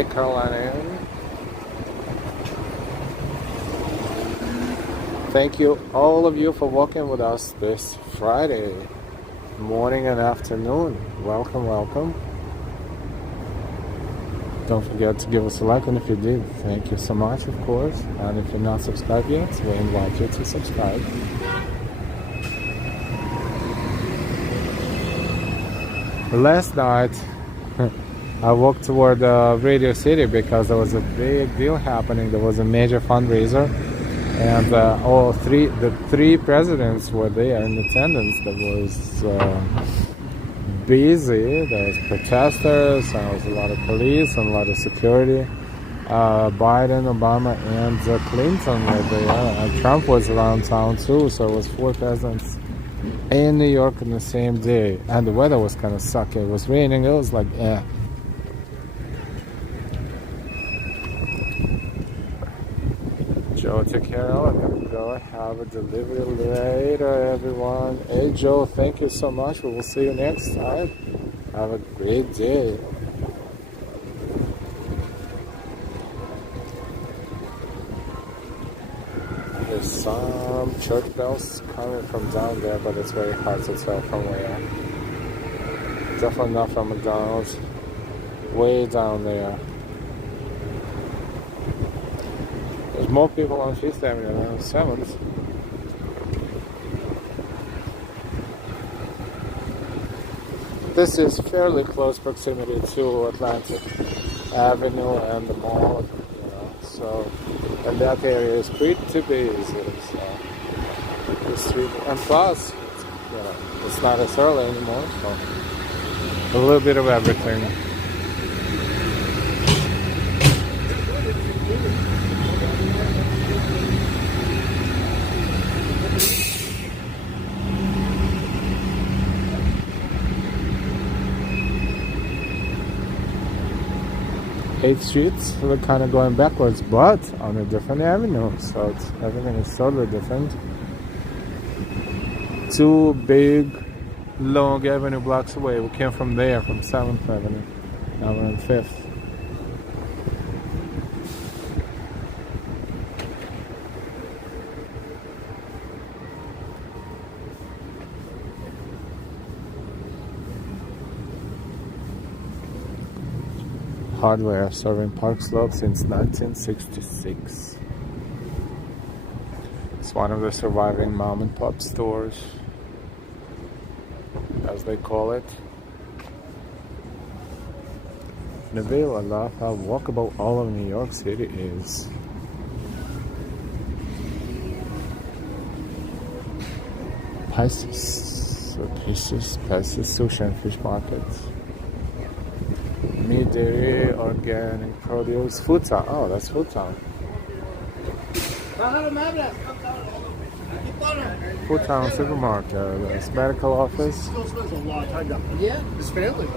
Carolina area. Thank you, all of you, for walking with us this Friday morning and afternoon. Welcome, welcome. Don't forget to give us a like, and if you did, thank you so much, of course. And if you're not subscribed yet, we invite you to subscribe. Last night, I walked toward Radio City because there was a big deal happening. There was a major fundraiser. And the three presidents were there in attendance. There was busy. There was protesters. There was a lot of police and a lot of security. Biden, Obama, and Clinton were there. And Trump was around town too. So it was 4 presidents in New York on the same day. And the weather was kind of sucky. It was raining. It was like, eh. Joe, take care. I'm gonna go have a delivery later, everyone. Hey, Joe, thank you so much. We will see you next time. Have a great day. There's some church bells coming from down there, but it's very hard to tell from where. Definitely not from McDonald's. Way down there. There's more people on 5th Avenue than on 7th. This is fairly close proximity to Atlantic Avenue and the mall, so, and that area is pretty busy, so the street, and plus, it's not as early anymore, so a little bit of everything. Eighth Streets, we're kind of going backwards, but on a different avenue, so everything is totally different. 2 big, long avenue blocks away. We came from there, from 7th Avenue. Now we're on 5th. Hardware serving Park Slope since 1966. It's one of the surviving mom and pop stores, as they call it. Neville, I love how walkable all of New York City is. Pisces sushi and fish markets. Meat, dairy, organic produce, food town. Oh, that's food town. Food town supermarket. There's medical office. Yeah, it's family.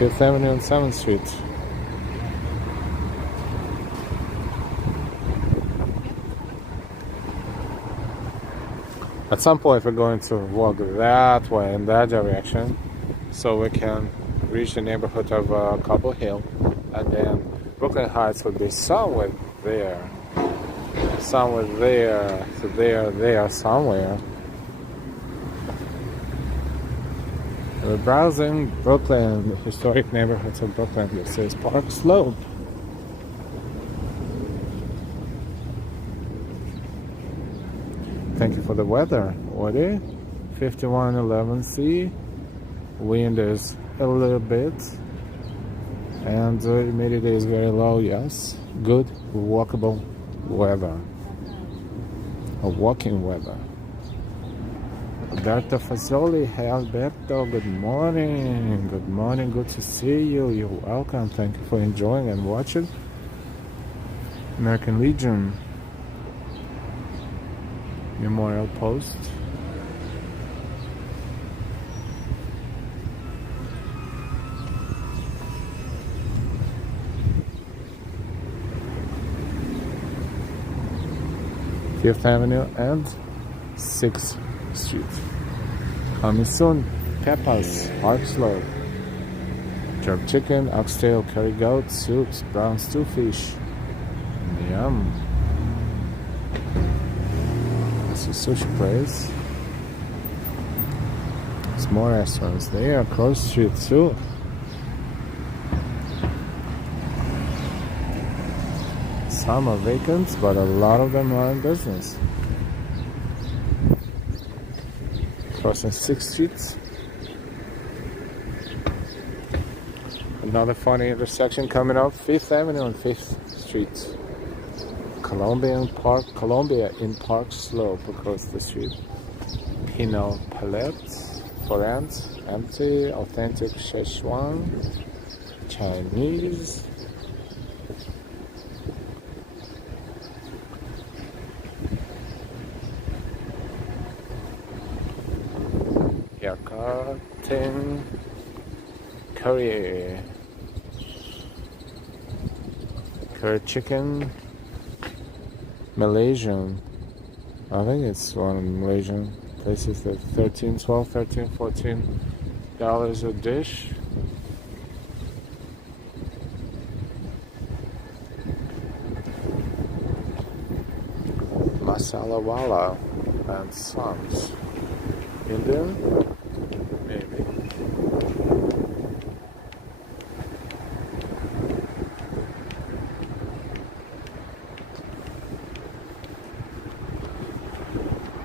Fifth Avenue and 7th Street. At some point we're going to walk that way, in that direction, so we can reach the neighborhood of Cobble Hill, and then Brooklyn Heights will be somewhere there, somewhere somewhere. We're browsing Brooklyn, the historic neighborhoods of Brooklyn. This is Park Slope. Thank you for the weather, Woody. 5111C. Wind is a little bit, and the humidity is very low. Yes, good walkable weather. A walking weather. Alberto Fazoli, hey Alberto, good morning. Good morning, good to see you. You're welcome. Thank you for enjoying and watching. American Legion Memorial Post. Fifth Avenue and 6th Street. Coming soon. Peppa's, Park Slope. Jerk chicken, oxtail, curry goat, soups, brown stew fish. Yum. This is sushi place. There's more restaurants there across the street too. Some are vacant, but a lot of them are in business. Crossing 6th Street. Another funny intersection coming up, 5th Avenue and 5th Street. Columbia in Park Slope across the street. Pinot Palette, for rent, empty, authentic Szechuan, Chinese. Haircutting, curry chicken, Malaysian. I think it's one of the Malaysian places that $13, $12, $13, $14 a dish. Masala Wala and Sons. Indian? Maybe.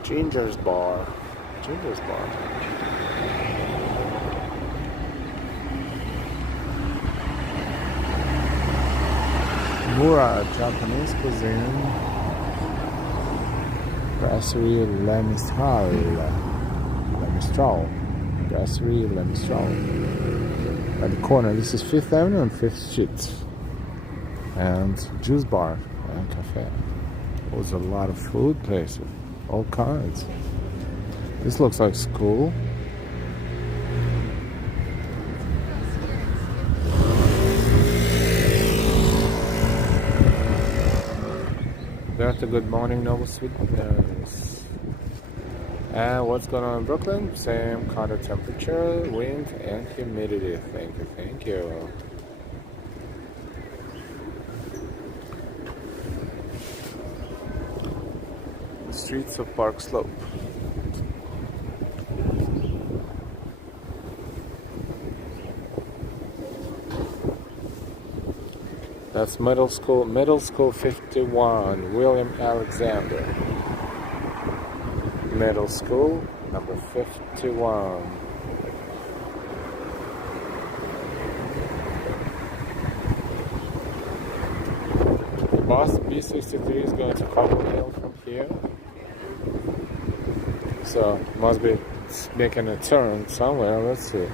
Ginger's Bar. Mura, Japanese cuisine. Brasserie Le Mistral. Brasserie Le Mistral. At the corner, this is 5th Avenue and 5th Street. And juice bar and cafe. There's a lot of food places. All kinds. This looks like school. That's a Good Morning Noble Sweetness. And what's going on in Brooklyn? Same kind of temperature, wind, and humidity. Thank you. Streets of Park Slope. That's middle school 51, William Alexander. Middle school, number 51. Bus B63 is going to Cobble from here. So, must be making a turn somewhere, let's see.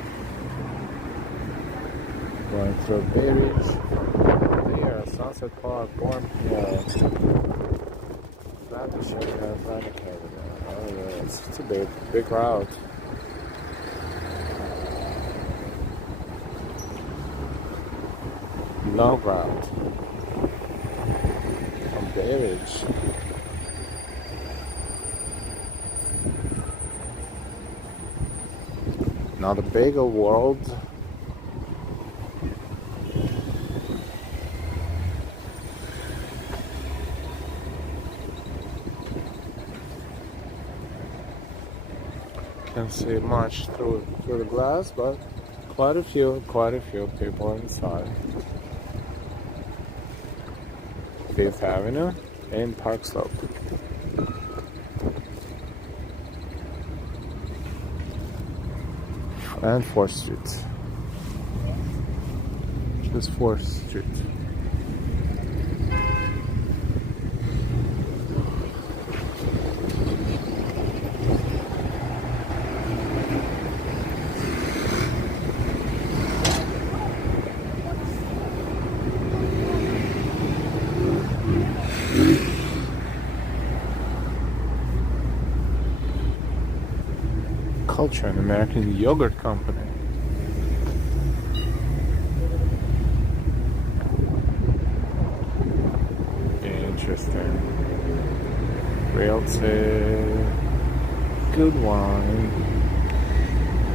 Going through Bay Ridge. There, Sunset Park, Born Hill. Atlantic Avenue. Oh yeah, it's a big route. Long route. From Bay Ridge. Now the bagel world. Can't see much through the glass, but quite a few people inside. 5th Avenue in Park Slope. And 4th Street. Just 4th Street. Culture, an American yogurt company. Interesting. Realty, good wine.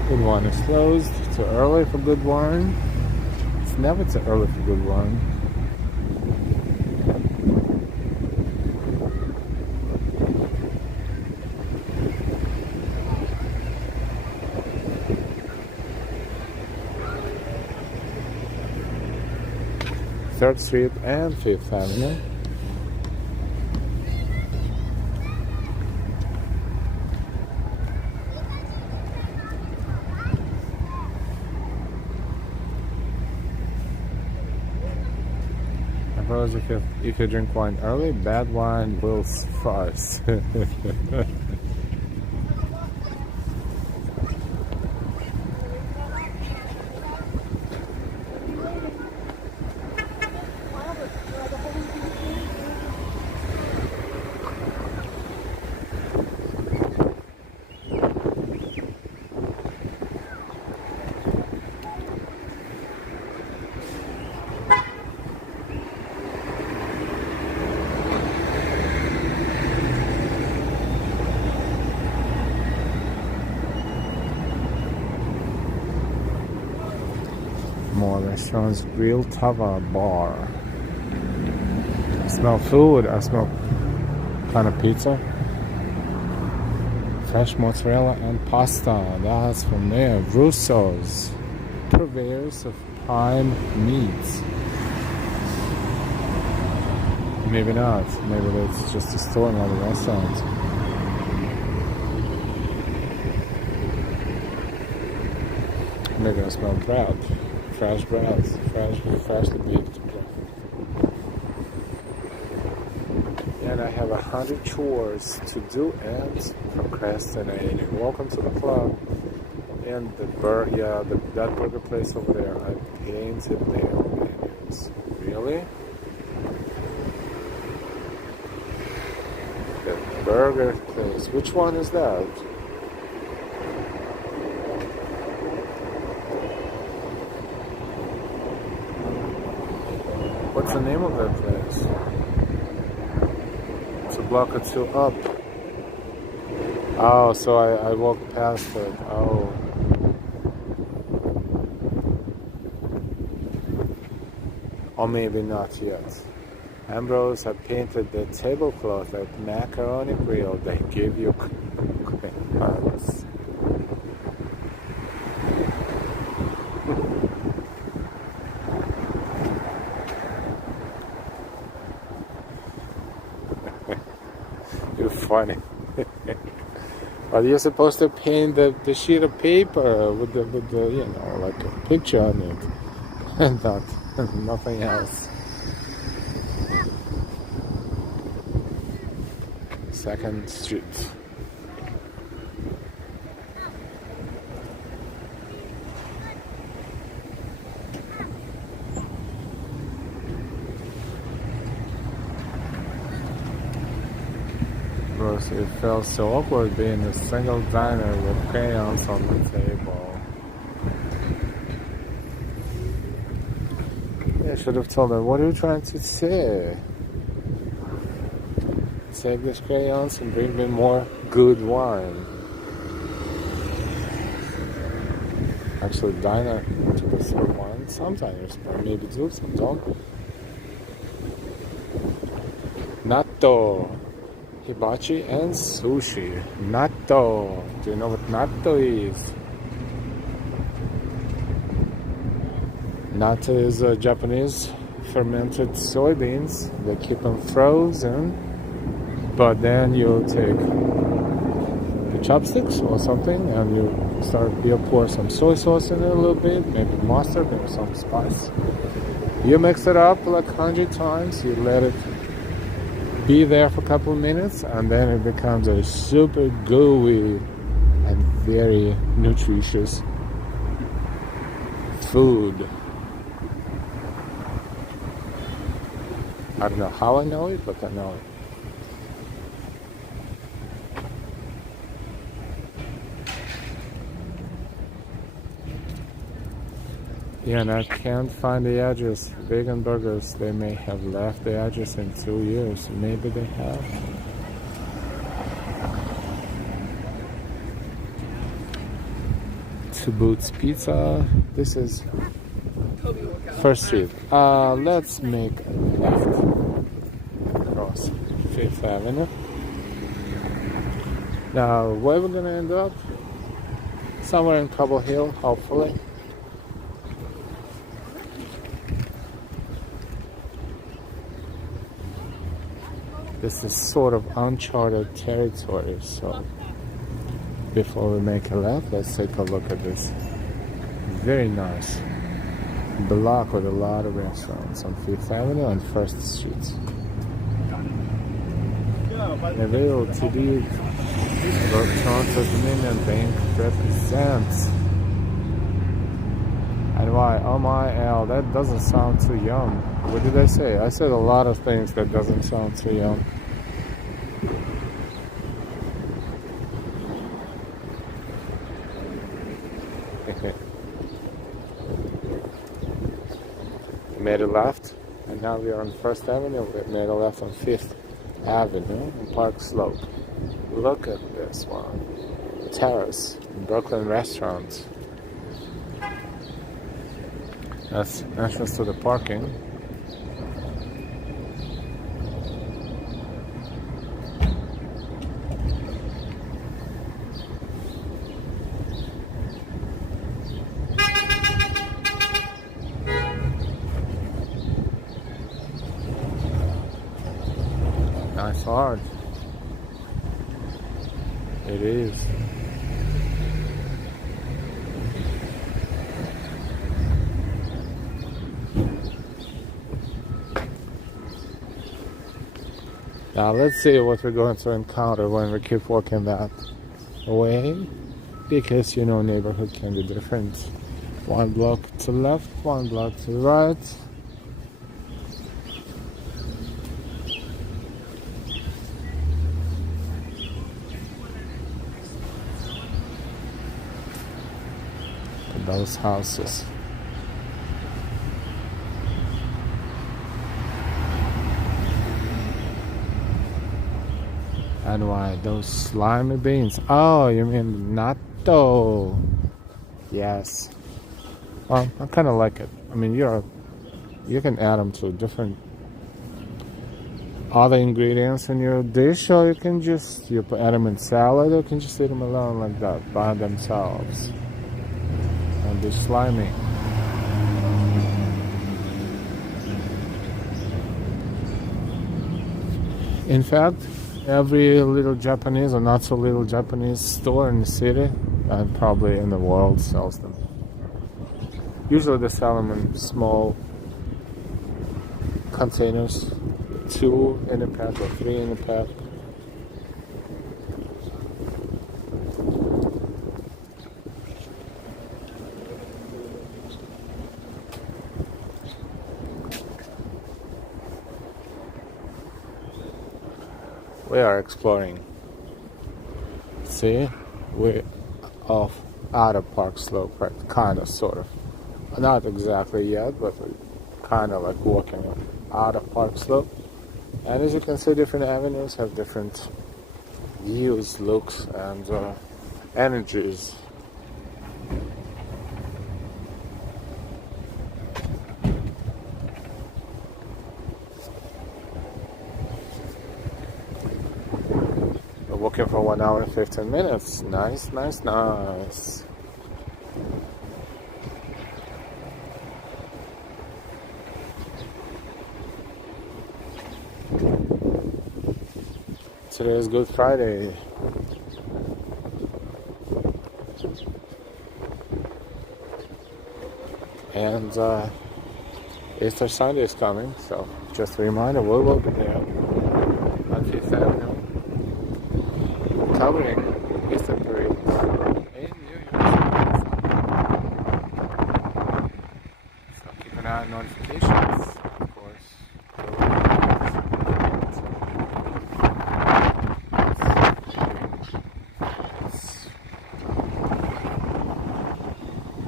Good wine is closed. Too early for good wine. It's never too early for good wine. Third Street and Fifth Avenue. If you drink wine early, bad wine will suffice. More restaurants, Grill Tava Bar. I smell food, I smell kind of pizza. Fresh mozzarella and pasta, that's from there. Russo's, purveyors of prime meats. Maybe not, maybe it's just a store, not a restaurant. Maybe I smell bread. Fresh bread, freshly baked bread. And I have 100 chores to do and procrastinating. Welcome to the club. And that burger place over there, I painted their menus. Really? The burger place. Which one is that? What's the name of that place? It's a block or two up. Oh, so I walked past it. Oh. Or maybe not yet. Ambrose had painted the tablecloth at Macaroni Grill. They give you cards. You're funny. But you're supposed to paint the sheet of paper with the like a picture on it, and nothing else. Second Street. It felt so awkward being a single diner with crayons on the table. I should have told her, what are you trying to say? Take these crayons and bring me more good wine. Actually, diner to the serve wine. Some diners maybe do, some don't. Natto. Hibachi and sushi. Natto. Do you know what natto is? Natto is a Japanese fermented soybeans. They keep them frozen, but then you take the chopsticks or something and you pour some soy sauce in it a little bit, maybe mustard, maybe some spice. You mix it up like 100 times. You let it be there for a couple of minutes, and then it becomes a super gooey and very nutritious food. I don't know how I know it, but I know it. Yeah, and I can't find the address. Vegan Burgers, they may have left the address in 2 years. Maybe they have. to Boots Pizza. This is First Street. Let's make a left across Fifth Avenue. Now, where we're gonna end up? Somewhere in Cobble Hill, hopefully. This is sort of uncharted territory, so before we make a left, let's take a look at this very nice block with a lot of restaurants on Fifth Avenue and First Street. Available to the Toronto Dominion Bank represents. And why? Oh my L, that doesn't sound too young. What did I say? I said a lot of things that doesn't sound too young. Made a left, and now we are on First Avenue. We made a left on Fifth Avenue and Park Slope. Look at this one. Terrace, Brooklyn restaurant. That's entrance to the parking. Nice art. It is. Now let's see what we're going to encounter when we keep walking that way, because you know neighborhood can be different. One block to the left, one block to the right. Those houses. And why those slimy beans? Oh, you mean natto? Yes. Well, I kind of like it. I mean, you can add them to different other ingredients in your dish, or you can just add them in salad, or you can just eat them alone like that by themselves. And be slimy. In fact, every little Japanese or not so little Japanese store in the city and probably in the world sells them. Usually they sell them in small containers, 2 in a pack or 3 in a pack. We are exploring. See, we're out of Park Slope, right? Kind of, sort of. Not exactly yet, but we're kind of like walking out of Park Slope. And as you can see, different avenues have different views, looks, and energies. Walking for 1 hour and 15 minutes. Nice, nice, nice. Today is Good Friday. And Easter Sunday is coming, so just a reminder, we will be there on Fifth Avenue, covering Easter parade in New York. So keep an eye on notifications, of course.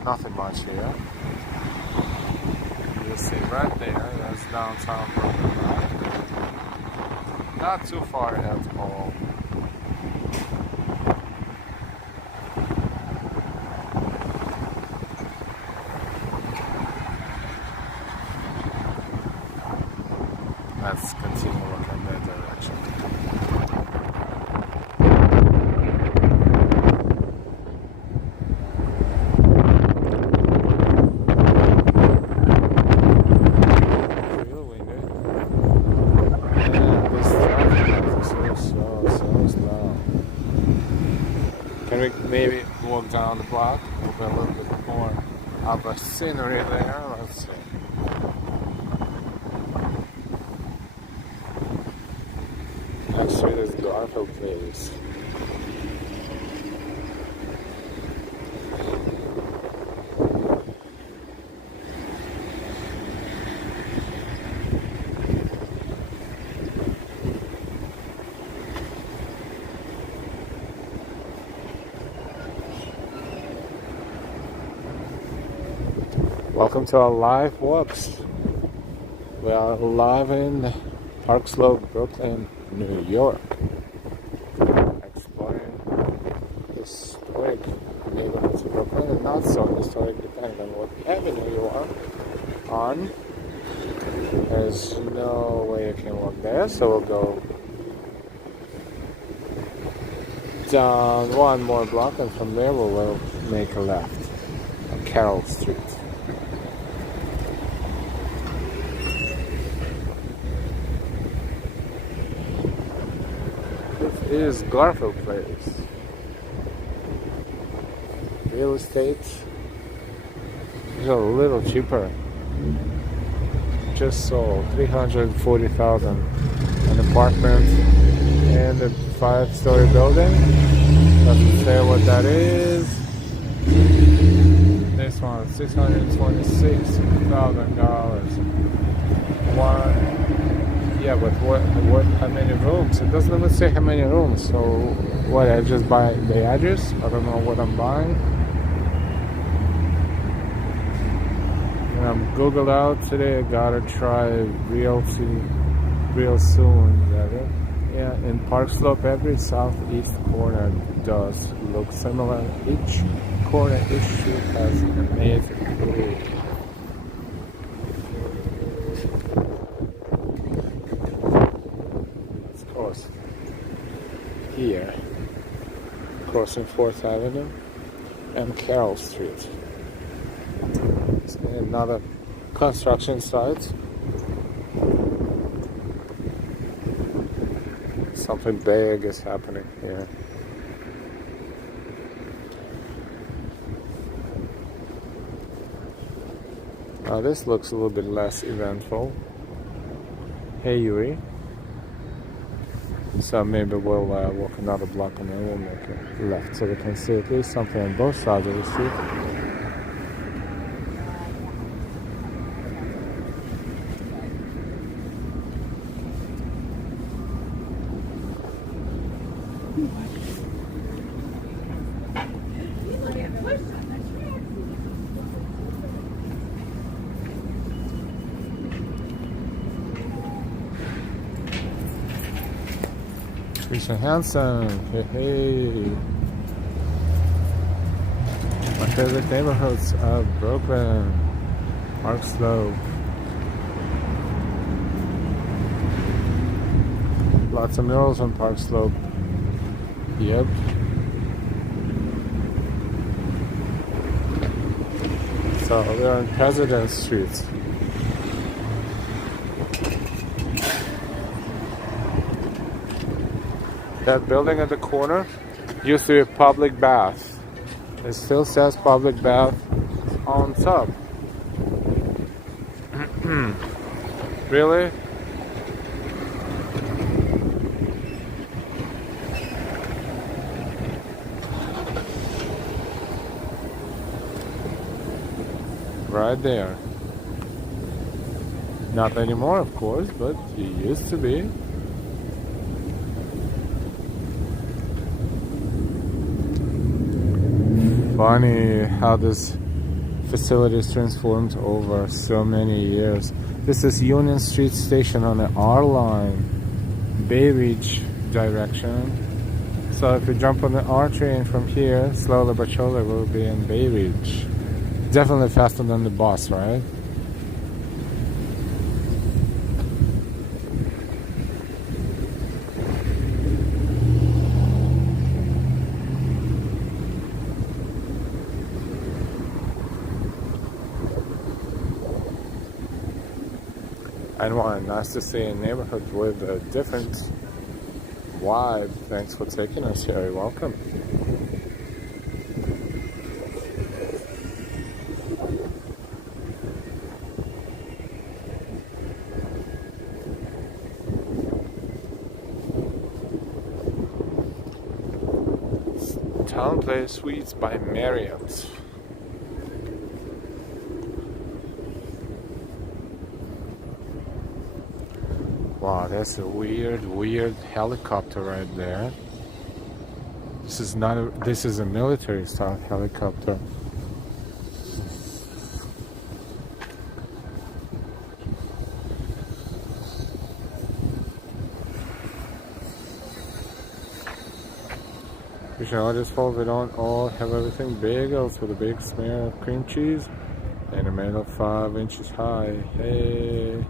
Nothing much here. You'll see right there, that's downtown Brooklyn, right? Not too far at all. Let's continue looking that direction. Real windy. And this traffic is so slow. Can we maybe walk down the block? With a little bit more of a scenery there. Let's see. Next street is Garfield Place. Welcome to our live walks. We are live in Park Slope, Brooklyn, New York, exploring historic neighborhoods of Brooklyn and not so historic, depending on what avenue you are on. There's no way you can walk there, so we'll go down one more block, and from there we'll make a left on Carroll Street. Is Garfield Place. Real estate is a little cheaper. Just sold $340,000 an apartment in the 5-story building. Doesn't say what that is. This one, $626,000. One. Yeah, but what? How many rooms? It doesn't even say how many rooms. So what? I just buy the address. I don't know what I'm buying. And I'm Googled out today. I gotta try realty real soon. Rather. Yeah, in Park Slope, every southeast corner does look similar. Each corner, each street has an amazing view. Here, crossing 4th Avenue and Carroll Street. It's another construction site. Something big is happening here. Now this looks a little bit less eventful. Hey Yuri. So maybe we'll walk another block and then we'll make a left so we can see at least something on both sides of the street. Lisa Hansen, hey. My favorite neighborhoods of Brooklyn, Park Slope. Lots of murals on Park Slope. Yep. So we're on President Street. That building at the corner used to be a public bath. It still says public bath on top. Really? Right there. Not anymore, of course, but it used to be. Funny how this facility is transformed over so many years. This is Union Street Station on the R line, Bay Ridge direction. So if you jump on the R train from here, slowly but surely we'll be in Bay Ridge. Definitely faster than the bus, right? Anyone, nice to see a neighborhood with a different vibe. Thanks for taking us here. You're welcome. Town Place Suites by Marriott. Wow, that's a weird helicopter right there. This is a military style helicopter. We should all just fold. We don't all have everything bagels with a big smear of cream cheese and a middle 5 inches high. Hey.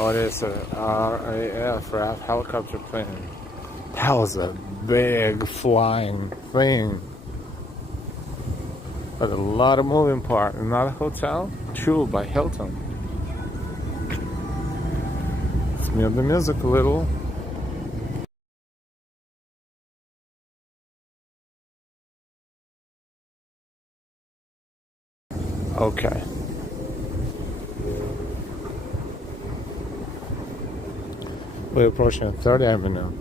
Oh, there's a RAF helicopter plane. That was a big flying thing. But a lot of moving part. Another hotel? True, by Hilton. Let's mute the music a little. Okay. We're approaching 3rd Avenue.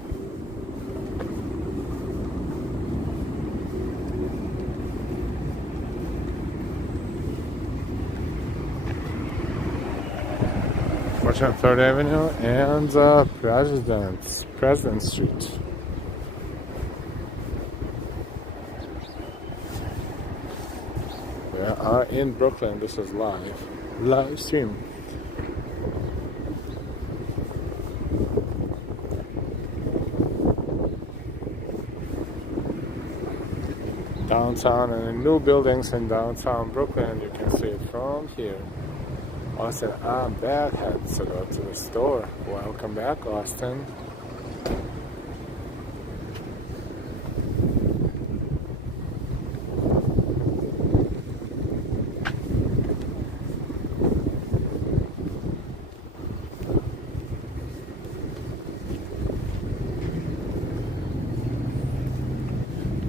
Approaching 3rd Avenue and President Street. We are in Brooklyn. This is live stream. Downtown and the new buildings in downtown Brooklyn. You can see it from here. Austin, I'm back. Had to go to the store. Welcome back, Austin.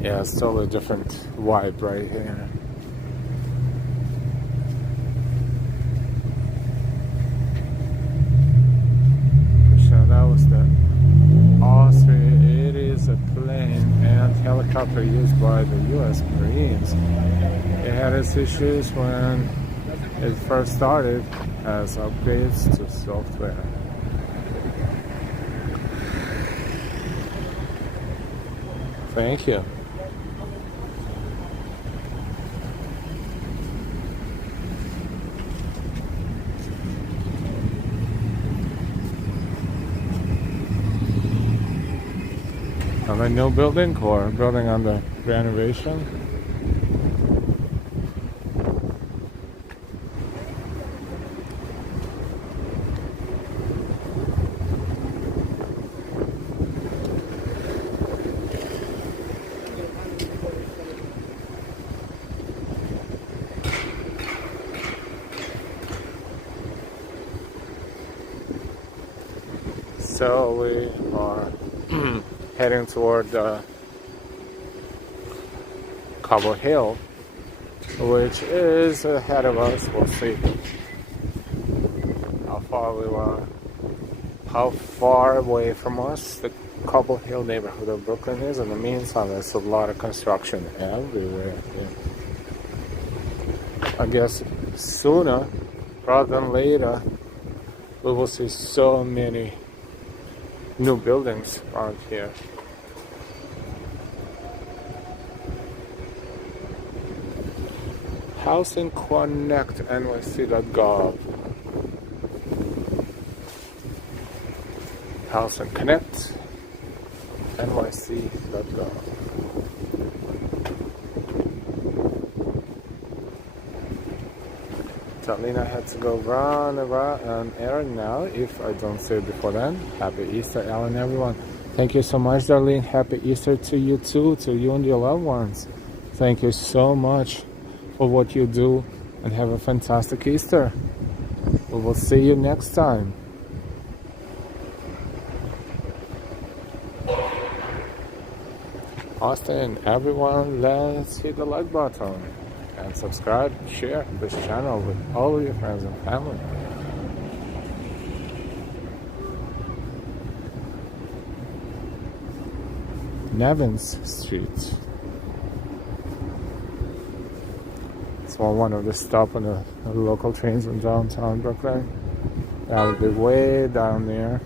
Yeah, it's totally different vibe right here. So that was the Austria. It is a plane and helicopter used by the U.S. Marines. It had its issues when it first started as upgrades to software. Thank you. On a new building or building under renovation? So we are heading toward Cobble Hill, which is ahead of us. We'll see how far away from us the Cobble Hill neighborhood of Brooklyn is. In the meantime, there's a lot of construction everywhere. Yeah. I guess sooner rather than later, we will see so many new buildings around here. Housing Connect NYC.gov. Housing Connect nyc.gov. Talina had to go run around an errand now. If I don't say it before then, happy Easter, Alan, everyone. Thank you so much, Darlene. Happy Easter to you too, to you and your loved ones. Thank you so much for what you do, and have a fantastic Easter. We will see you next time. Austin, everyone, let's hit the like button and subscribe, share this channel with all of your friends and family. Nevins Street. It's one of the stop on the local trains in downtown Brooklyn. That would be way down there.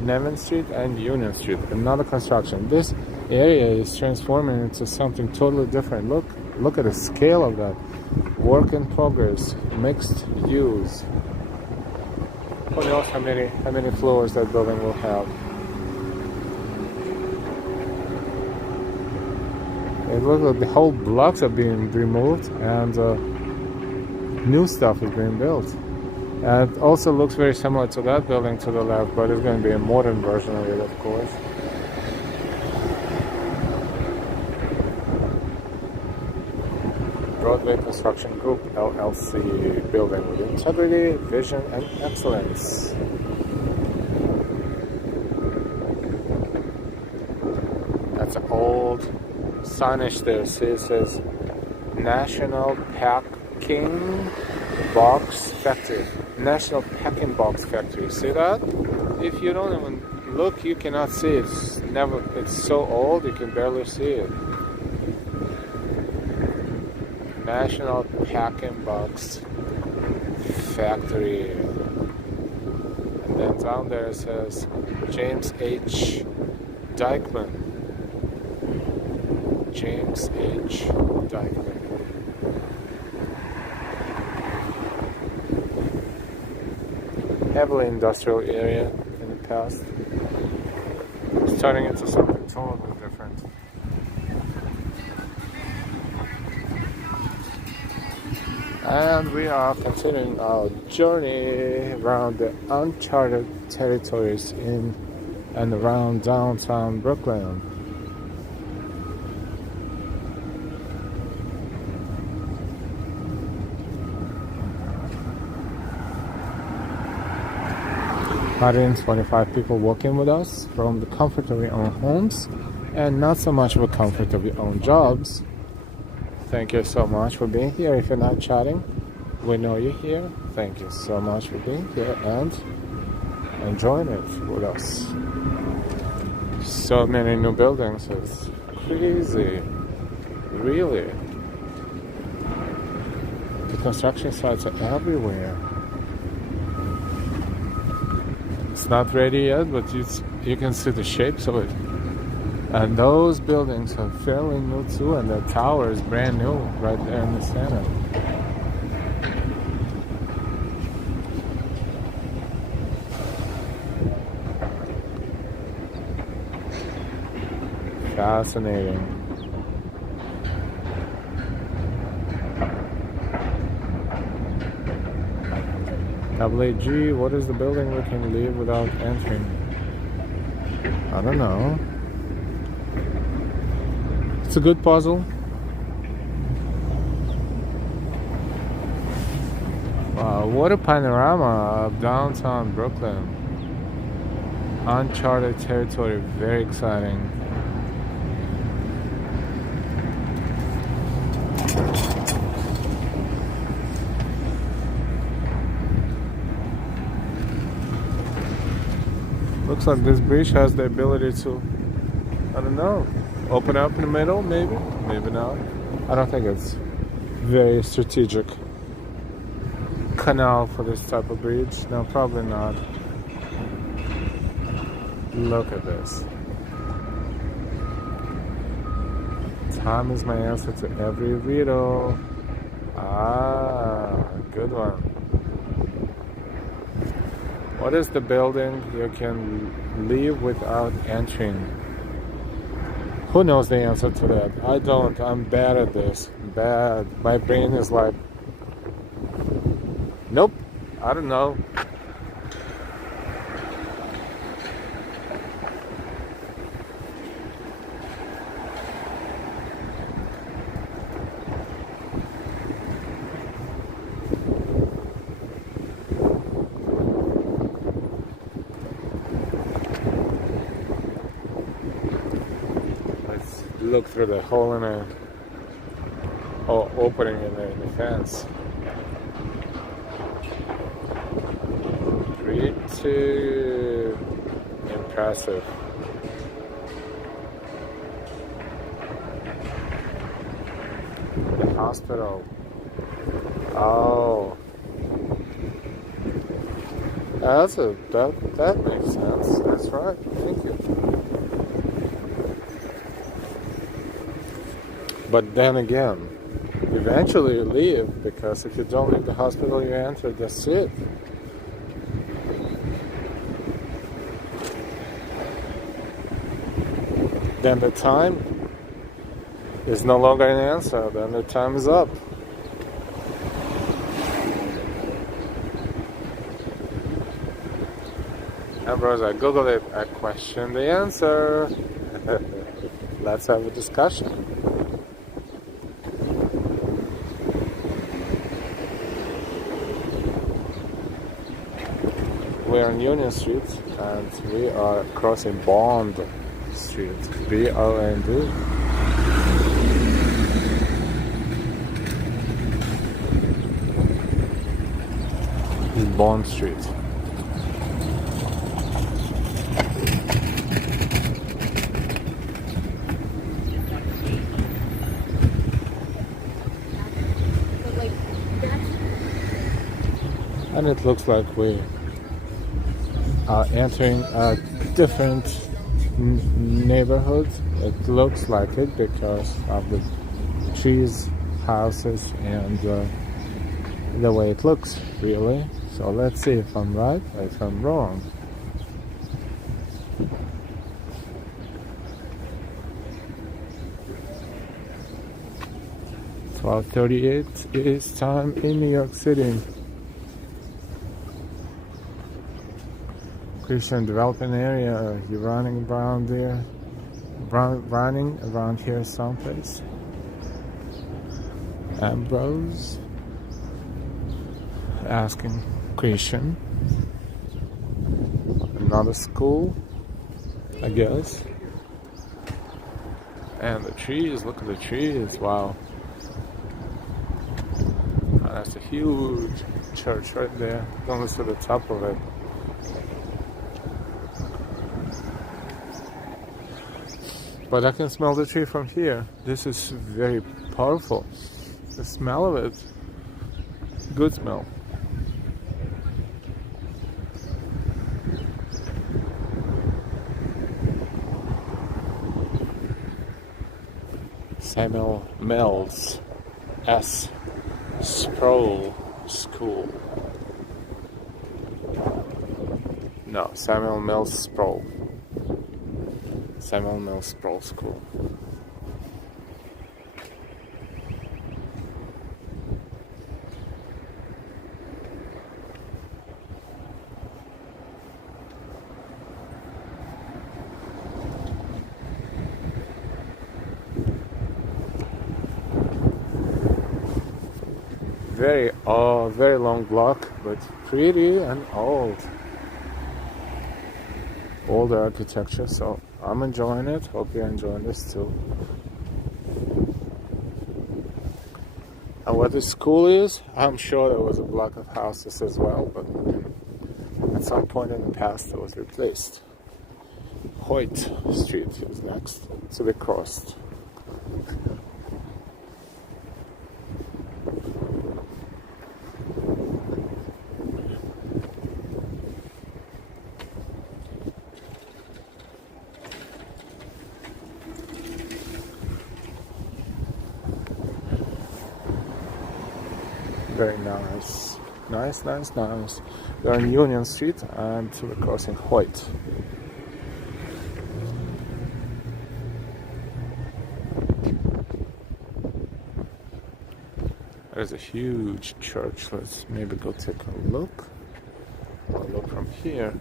Nevin Street and Union Street, another construction. This area is transforming into something totally different. Look at the scale of that. Work in progress, mixed use. Who knows how many floors that building will have. It looks like the whole blocks are being removed and new stuff is being built. And it also looks very similar to that building to the left, but it's going to be a modern version of it, of course. Broadway Construction Group, LLC, building with integrity, vision, and excellence. That's an old signage there. See, it says National Packing Box Factory. National Packing Box Factory. See that? If you don't even look, you cannot see it. It's so old you can barely see it. National Packing Box Factory. And then down there it says James H. Dyckman. James H. Dyckman. Heavily industrial area in the past. It's turning into something totally different. And we are continuing our journey around the uncharted territories in and around downtown Brooklyn. Hundred and 25 people working with us from the comfort of your own homes and not so much of the comfort of your own jobs. Thank you so much for being here. If you're not chatting, we know you're here. Thank you so much for being here and enjoying it with us. So many new buildings. It's crazy. Really. The construction sites are everywhere. It's not ready yet, but you can see the shapes of it. And those buildings are fairly new too, and the tower is brand new right there in the center. Fascinating. WAG, what is the building we can leave without entering? I don't know. It's a good puzzle. Wow, what a panorama of downtown Brooklyn. Uncharted territory, very exciting. Looks like this bridge has the ability to, I don't know, open up in the middle, maybe not. I don't think it's very strategic canal for this type of bridge. No, probably not. Look at this. Time is my answer to every riddle. Ah, good one. What is the building you can leave without entering? Who knows the answer to that? I don't. I'm bad at this. Bad. My brain is like, nope, I don't know. Let's look through the hole in a opening in the fence. Pretty impressive. The hospital. Oh, that makes sense. That's right. Thank you. But then again, eventually you leave, because if you don't leave the hospital you enter, that's it. Then the time is no longer an answer, then the time is up. Ambrose, I googled it, I questioned the answer. Let's have a discussion. We're on Union Street and we are crossing Bond Street. B-O-N-D. Bond Street. And it looks like we are entering a different neighborhood. It looks like it because of the trees, houses, and the way it looks, really. So let's see if I'm right or if I'm wrong. .38 is time in New York City. Christian development area. You're running around there, running around here someplace. Ambrose asking Christian. Another school, I guess. And the trees, look at the trees, wow. Oh, that's a huge church right there. Almost to the top of it. But I can smell the tree from here. This is very powerful. The smell of it, good smell. Samuel Mills S. Sproul School. No, Samuel Mills Sproul. Samuel Mills Sproul School. Very long block, but pretty and old. Older architecture, so I'm enjoying it. Hope you're enjoying this too. And what the school is, I'm sure there was a block of houses as well, but at some point in the past it was replaced. Hoyt Street is next to be crossed. Very nice. Nice, nice, nice. We're on Union Street and we're crossing Hoyt. There's a huge church. Let's maybe go take a look. Or look from here.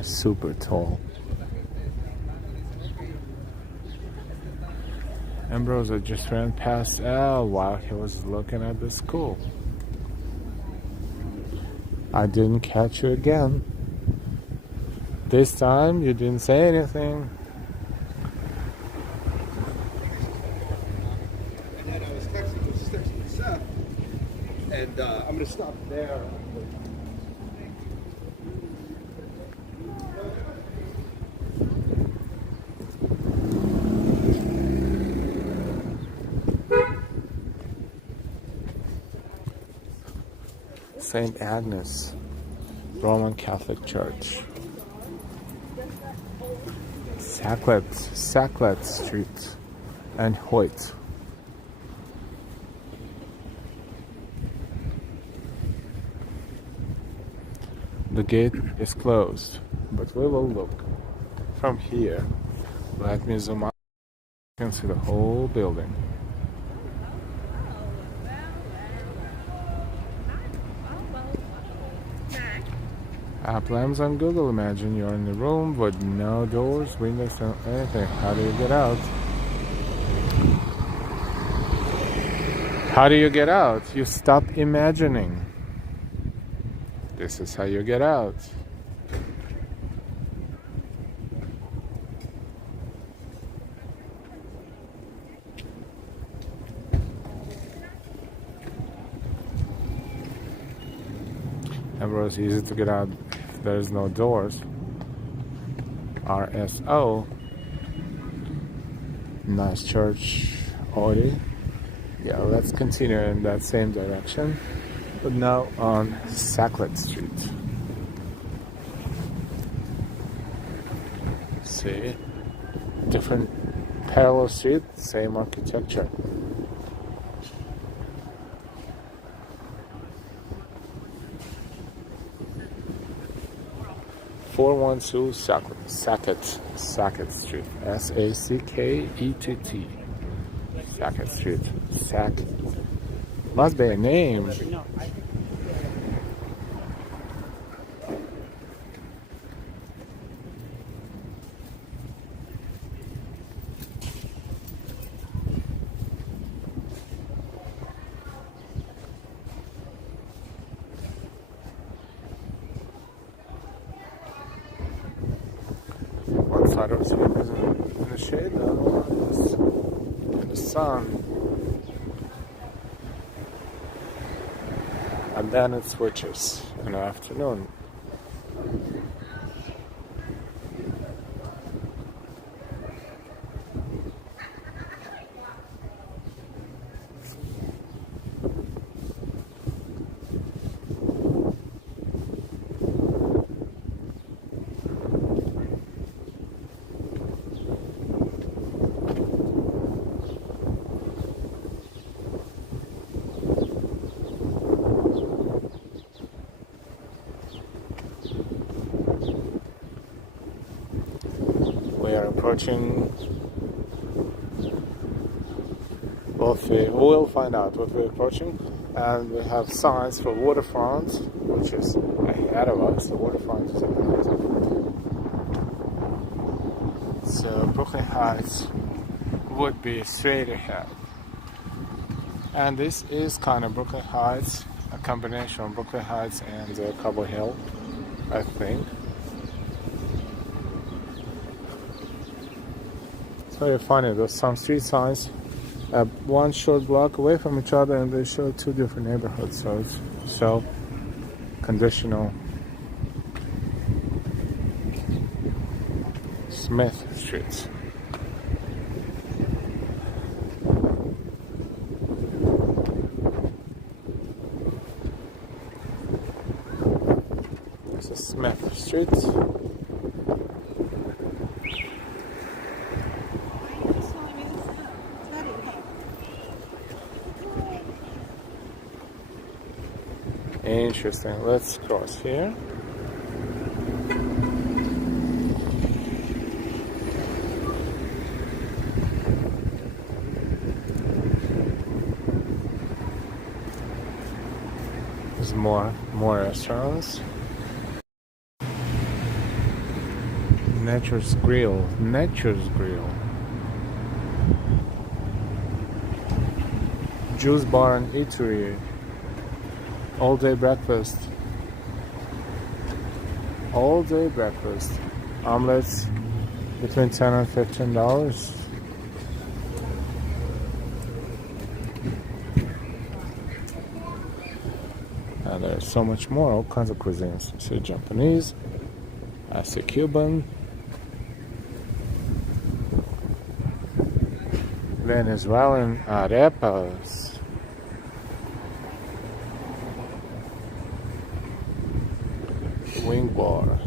Super tall. Ambrose, I just ran past Al while he was looking at the school. I didn't catch you again. This time you didn't say anything. And then I was texting Seth, and I'm going to stop there. St. Agnes, Roman Catholic Church. Sacklet Street and Hoyt. The gate is closed, but we will look from here. Let me zoom out. You can see the whole building. App Labs on Google. Imagine you're in a room with no doors, windows, or anything. How do you get out? How do you get out? You stop imagining. This is how you get out. Ambrose, easy to get out if there's no doors. RSO. Nice church, Audi. Yeah, let's continue in that same direction, but now on Sacklet Street. See, different parallel street, same architecture. 412 Sackett Street. S-A-C-K-E-T-T. Sackett Street. Must be a name. One side of the street is in the shade, the other one is in the sun. And then it switches in the afternoon. We are approaching. We'll find out what we're approaching, and we have signs for waterfront, which is ahead of us. The waterfront is ahead. So Brooklyn Heights would be straight ahead, and this is kind of Brooklyn Heights, a combination of Brooklyn Heights and Cobble Hill, I think. Very funny, there's some street signs one short block away from each other, and they show two different neighborhoods, so it's so conditional. Smith Street. This is Smith Street. Interesting. Let's cross here. There's more restaurants. Nature's Grill. Juice bar and eatery. All day breakfast. Omelets between $10 and $15. And there's so much more, all kinds of cuisines. I see Japanese, I see Cuban, Venezuelan arepas. Wing bar.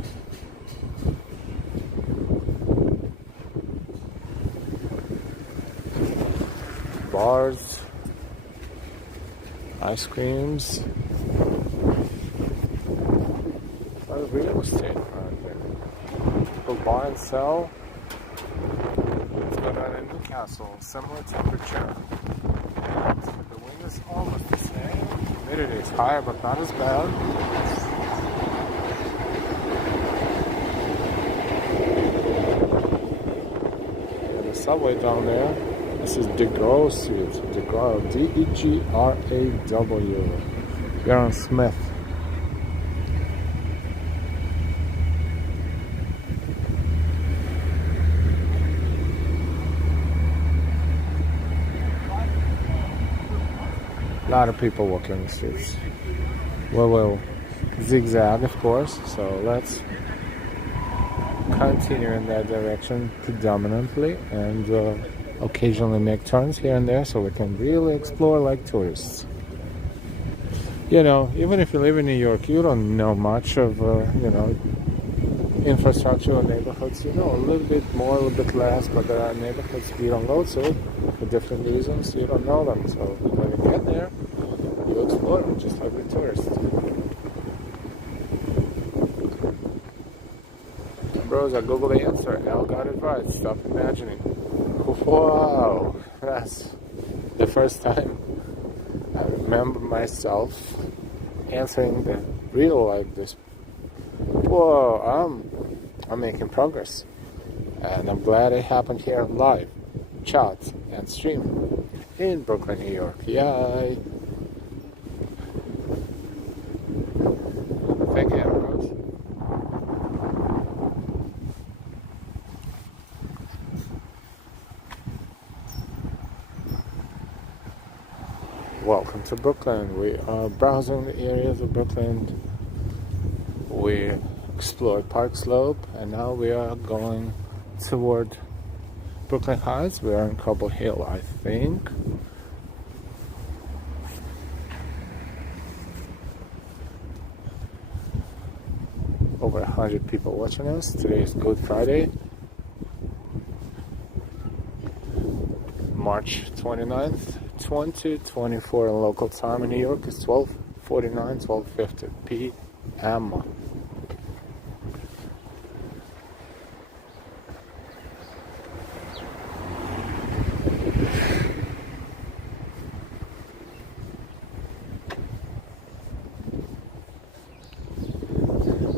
Bars. Ice creams. A lot of real estate around here. People buy and sell. Let's go down in Newcastle. Similar temperature. And the wind is almost the same. Humidity is higher but not as bad. Subway down there. This is DeGraw Street. DeGraw, D-E-G-R-A-W. We're on Smith. A lot of people walking the streets. We'll zigzag, of course. So let's continue in that direction predominantly and occasionally make turns here and there so we can really explore like tourists. You know, even if you live in New York, you don't know much of, infrastructure or neighborhoods. You know a little bit more, a little bit less, but there are neighborhoods you don't go to for different reasons. You don't know them. So when you get there, you explore them just like a tourist. Bros, I Google the answer. Al got it right. Stop imagining. Wow, that's the first time I remember myself answering the riddle like this. Whoa, I'm making progress, and I'm glad it happened here live, chat and stream in Brooklyn, New York. Yay! Thank you, bros. Welcome to Brooklyn. We are browsing the areas of Brooklyn. We explored Park Slope and now we are going toward Brooklyn Heights. We are in Cobble Hill, I think. Over 100 people watching us. Today is Good Friday, March 29th. 2024 in local time in New York is 12:49, 12:50 p.m.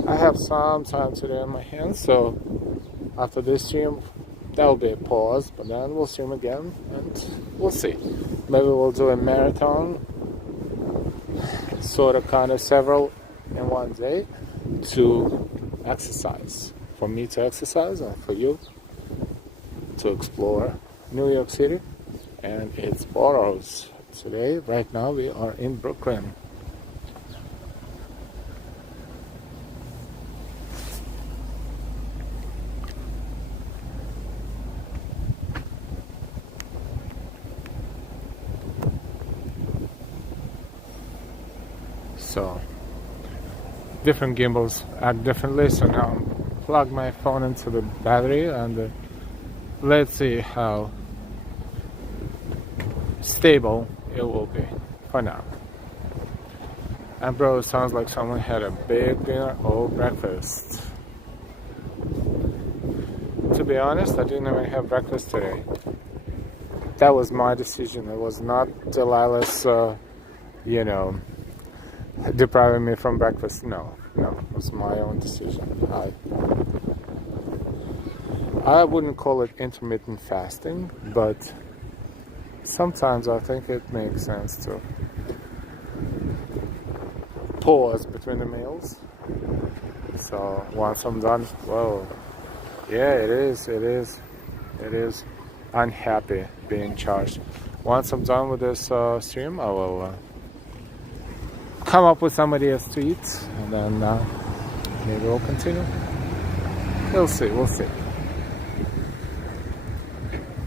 I have some time today on my hands, so after this stream there'll be a pause, but then we'll stream again and we'll see. Maybe we'll do a marathon, sort of kind of several in one day to exercise. For me to exercise and for you to explore New York City and its boroughs. Today, right now, we are in Brooklyn. So different gimbals act differently, so now I'm plug my phone into the battery and let's see how stable it will be for now. And bro, it sounds like someone had a big dinner or breakfast. To be honest, I didn't even have breakfast today. That was my decision. It was not Delilah's, depriving me from breakfast. No, it was my own decision. I wouldn't call it intermittent fasting, but sometimes I think it makes sense to pause between the meals. So once I'm done, whoa, yeah, it is unhappy being charged. Once I'm done with this stream, I will come up with some ideas to eat, and then maybe we'll continue. We'll see.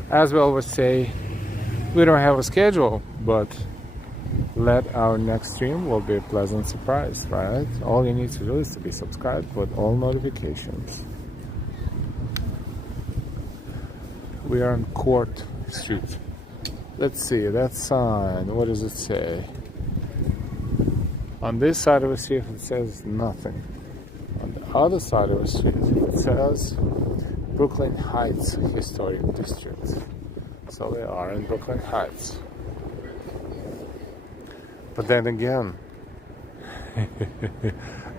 As we always say, we don't have a schedule, but let our next stream will be a pleasant surprise, right? All you need to do is to be subscribed with all notifications. We are on Court Street. Let's see, that sign, what does it say? On this side of the street it says nothing. On the other side of the street it says Brooklyn Heights Historic District. So we are in Brooklyn Heights. But then again,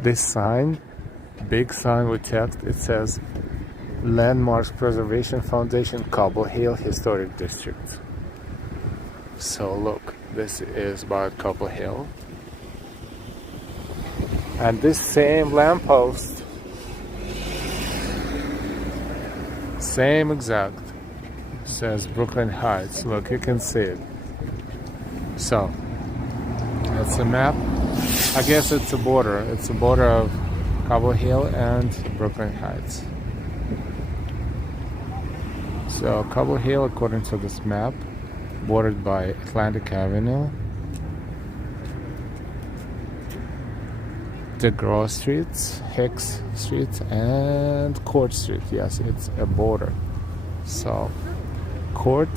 this sign, big sign with text, it says Landmarks Preservation Foundation, Cobble Hill Historic District. So look, this is by Cobble Hill. And this same lamppost, same exact, says Brooklyn Heights. Look, you can see it. So that's a map. I guess it's a border. It's a border of Cobble Hill and Brooklyn Heights. So Cobble Hill, according to this map, bordered by Atlantic Avenue, DeGraw Street, Hicks Street, and Court Street. Yes, it's a border. So Court,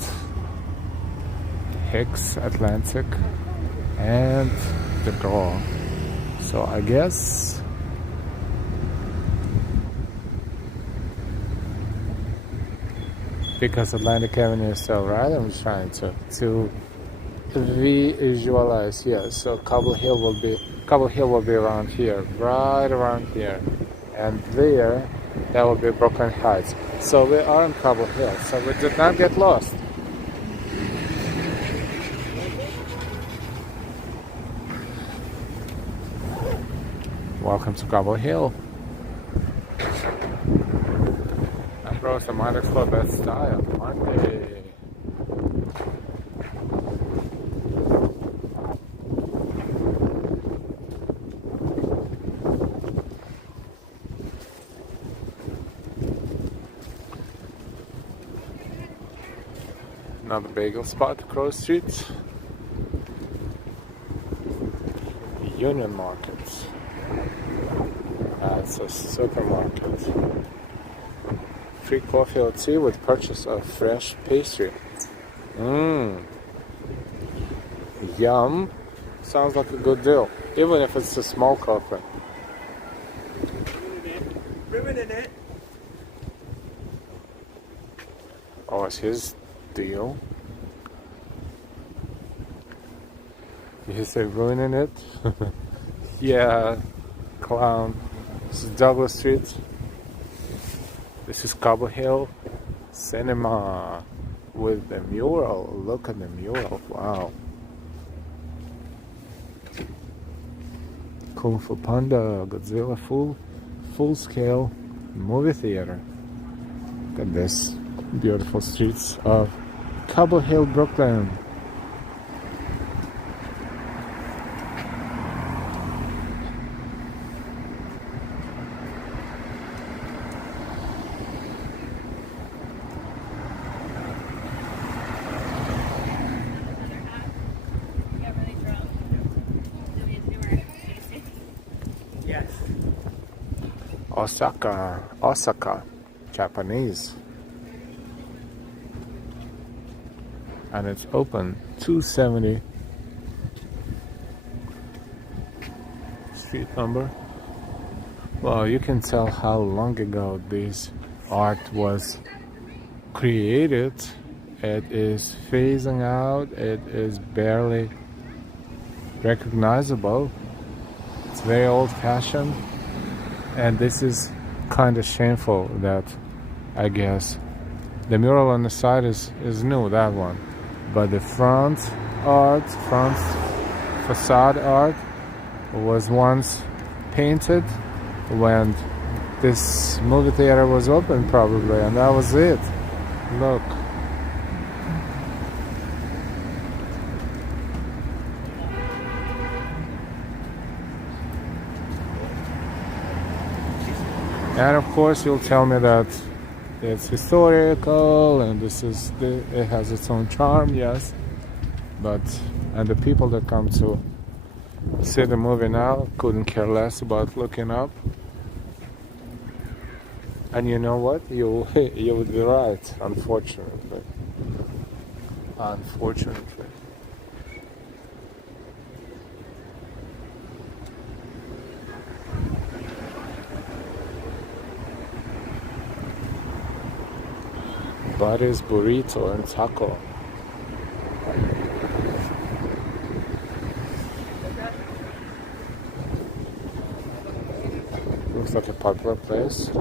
Hicks, Atlantic, and DeGraw. So I guess because Atlantic Avenue is still right, I'm trying to visualize. Yes, so Cobble Hill will be around here, right around here, and there, that will be Brooklyn Heights. So we are in Cobble Hill, so we did not get lost. Welcome to Cobble Hill. And bros, I might explore Best Style Monday. Another bagel spot, Crow Street. Union Market. It's a supermarket. Free coffee or tea with purchase of fresh pastry. Yum. Sounds like a good deal, even if it's a small coffee. Oh, it's his deal. Did he say ruining it? Yeah, clown. This is Douglas Street. This is Cobble Hill Cinema with the mural. Look at the mural. Wow. Kung Fu Panda, Godzilla full scale movie theater. Look at this beautiful streets of Cobble Hill, Brooklyn. Yes. Osaka, Japanese. And it's open 270 street number. Well, you can tell how long ago this art was created. It is phasing out. It is barely recognizable. It's very old-fashioned, and this is kind of shameful that I guess the mural on the side is new, that one, but the front facade art was once painted when this movie theater was open, probably, and that was it. Look. And of course you'll tell me that it's historical and it has its own charm, yes, but and the people that come to see the movie now couldn't care less about looking up. And you know what? You would be right, unfortunately. Unfortunately. Buddy's Burrito and Taco. Looks like a popular place.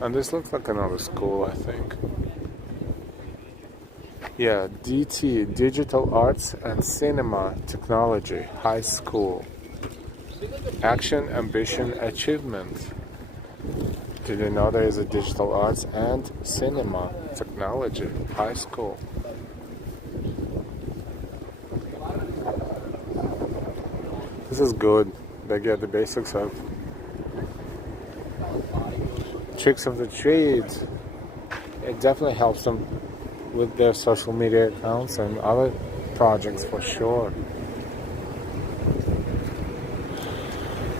And this looks like another school, I think. Yeah, DT, Digital Arts and Cinema Technology, High School. Action, Ambition, Achievement. Did you know there is a Digital Arts and Cinema Technology, High School? This is good. They get the basics of tricks of the trade. It definitely helps them with their social media accounts and other projects for sure.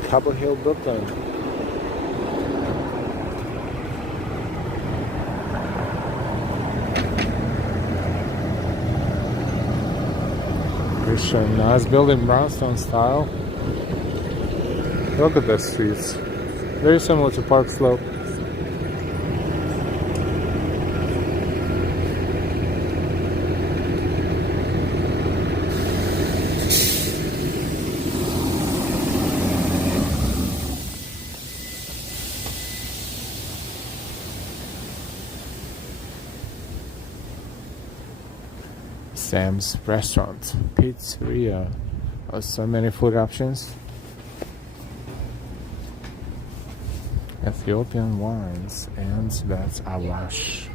Cobble Hill, Brooklyn. Christian, nice building, brownstone style. Look at the streets. Very similar to Park Slope. Sam's Restaurant, Pizzeria. Oh, so many food options. Ethiopian wines, and that's Awash.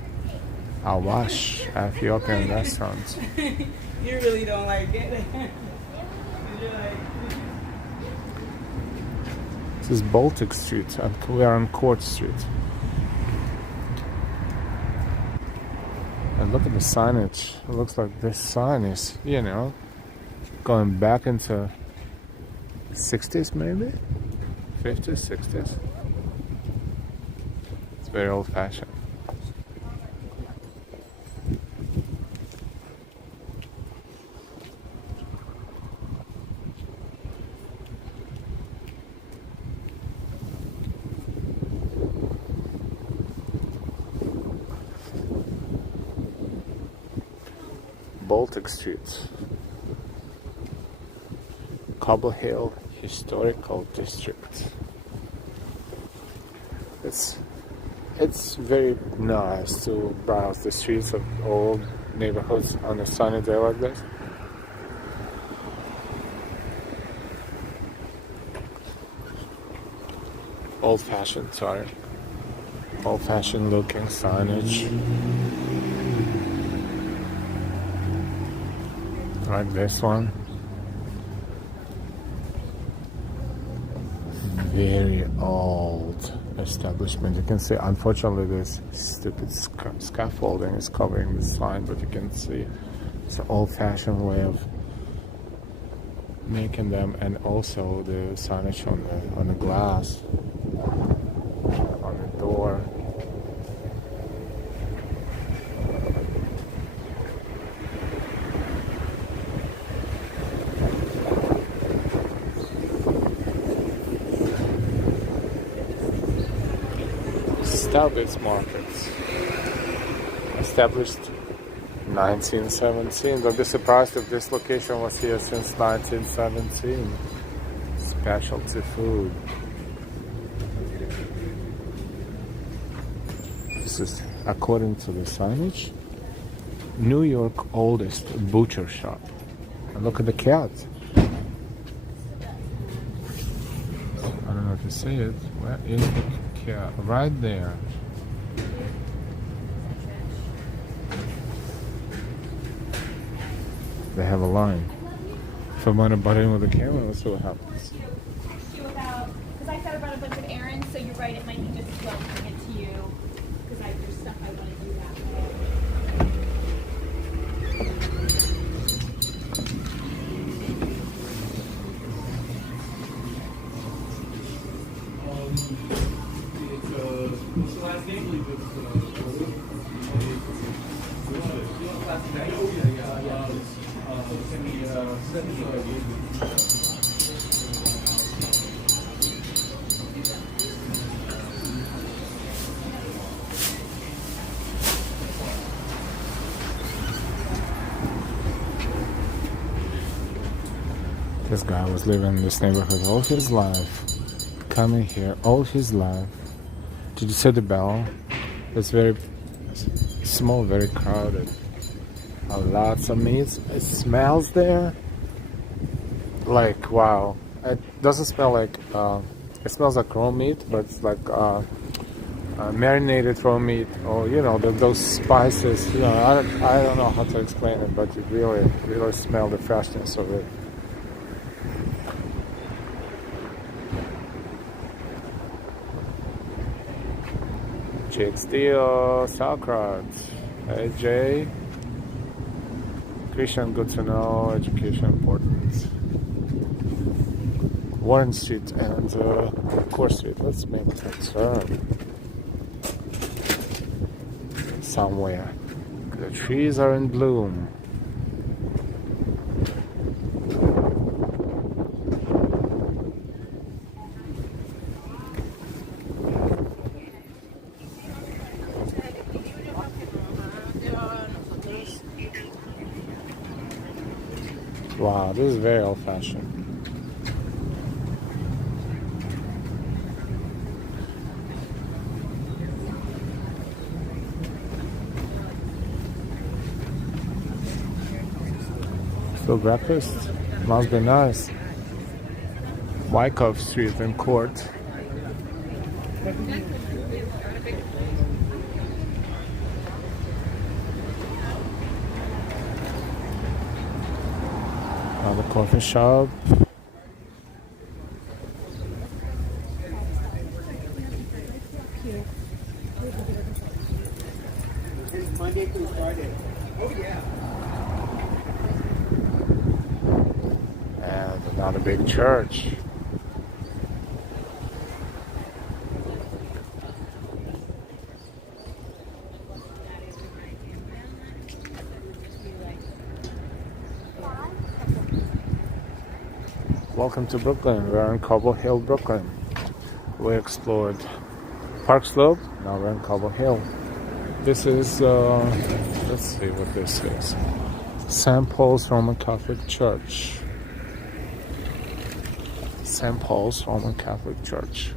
Awash, Ethiopian restaurant. You really don't like it. This is Baltic Street, and we are on Court Street. And look at the signage. It looks like this sign is, you know, going back into 60s maybe? 50s, 60s. It's very old-fashioned. Baltic Street, Cobble Hill Historical District. It's very nice to browse the streets of old neighborhoods on a sunny day like this. Old-fashioned, sorry. Old-fashioned looking signage. Like this one. Very old establishment. You can see, unfortunately, this stupid scaffolding is covering the sign, but you can see it's an old-fashioned way of making them, and also the signage on the glass on the door. Stalbett's Markets, established 1917. Don't be surprised if this location was here since 1917. Specialty food. This is, according to the signage, New York oldest butcher shop. And look at the cat. I don't know if you see it. Where is the cat? Right there. They have a line. If I want to butt in with the camera, let's see what happens. Text you about, because I thought about a bunch of errands, so you're right, it might be just as well to get to you, because there's stuff I want to do that way. What's the last name? This guy was living in this neighborhood all his life, coming here all his life. Did you see the bell? It's very small, very crowded. Lots of meats. It smells there like wow. It doesn't smell like it smells like raw meat, but it's like marinated raw meat, or you know those spices. You know, I don't know how to explain it, but you really smell the freshness of it. Chick Steel, sauerkraut. Hey Jay. Christian, good to know. Education important. Warren Street and Core Street. Let's make a turn somewhere. The trees are in bloom. Wow, this is very old-fashioned. So breakfast must be nice. Wyckoff Street and Court. The coffee shop. Monday through Friday. Oh yeah. And another big church. Welcome to Brooklyn. We're on Cobble Hill, Brooklyn. We explored Park Slope. Now we're on Cobble Hill. This is, let's see what this is. St. Paul's Roman Catholic Church. St. Paul's Roman Catholic Church.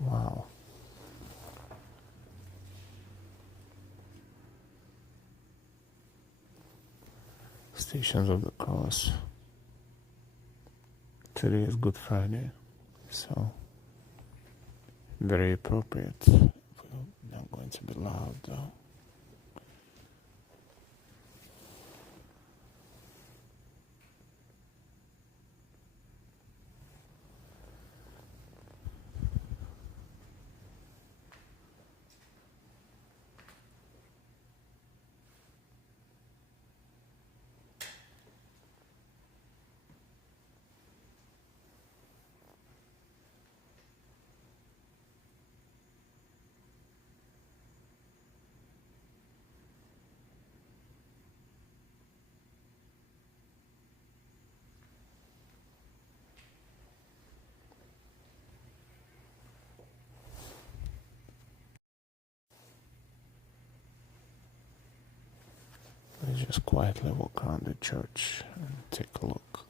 Wow. Stations of the Cross. Today is Good Friday, so very appropriate. We're not going to be loud though. Let's just quietly walk around the church and take a look.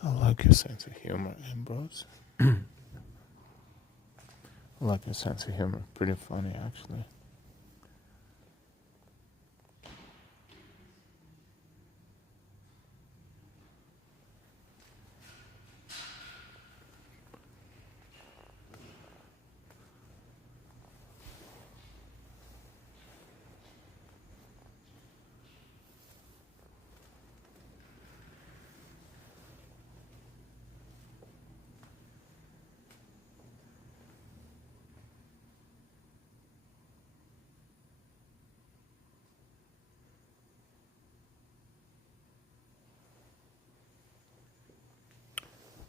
I like your sense of humor, Ambrose. I like your sense of humor. Pretty funny, actually.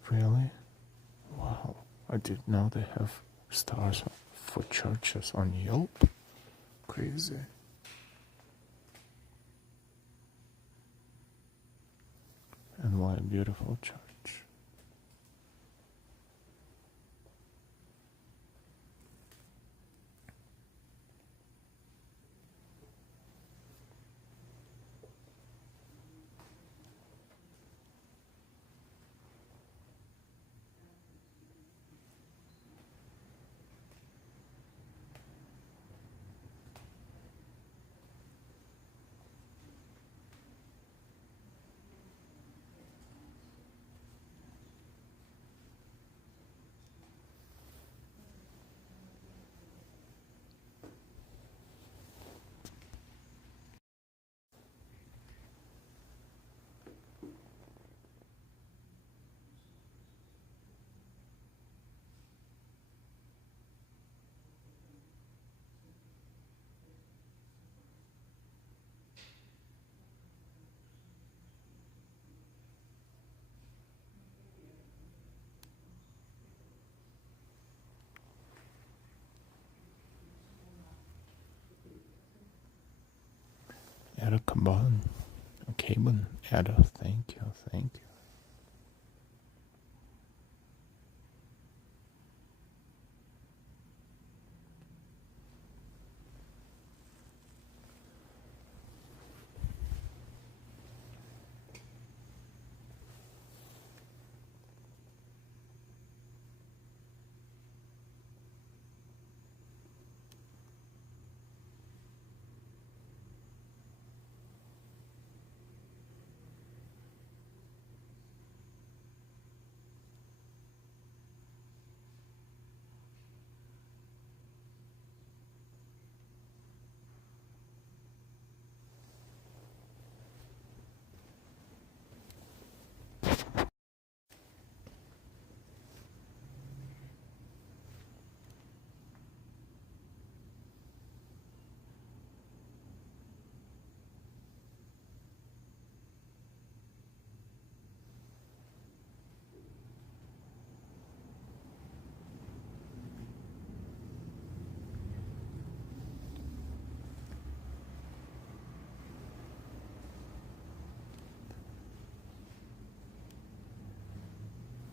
Really? Wow. I didn't know they have stars for churches on Yelp. Crazy. And what a beautiful church. Ada Kaban. Kaban. Ada, thank you, thank you.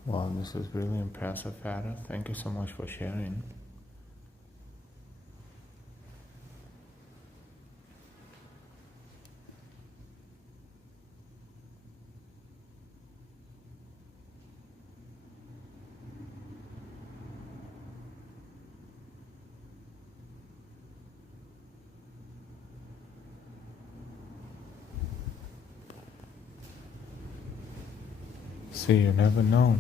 Wow, this is really impressive, Ada. Thank you so much for sharing. See, you never know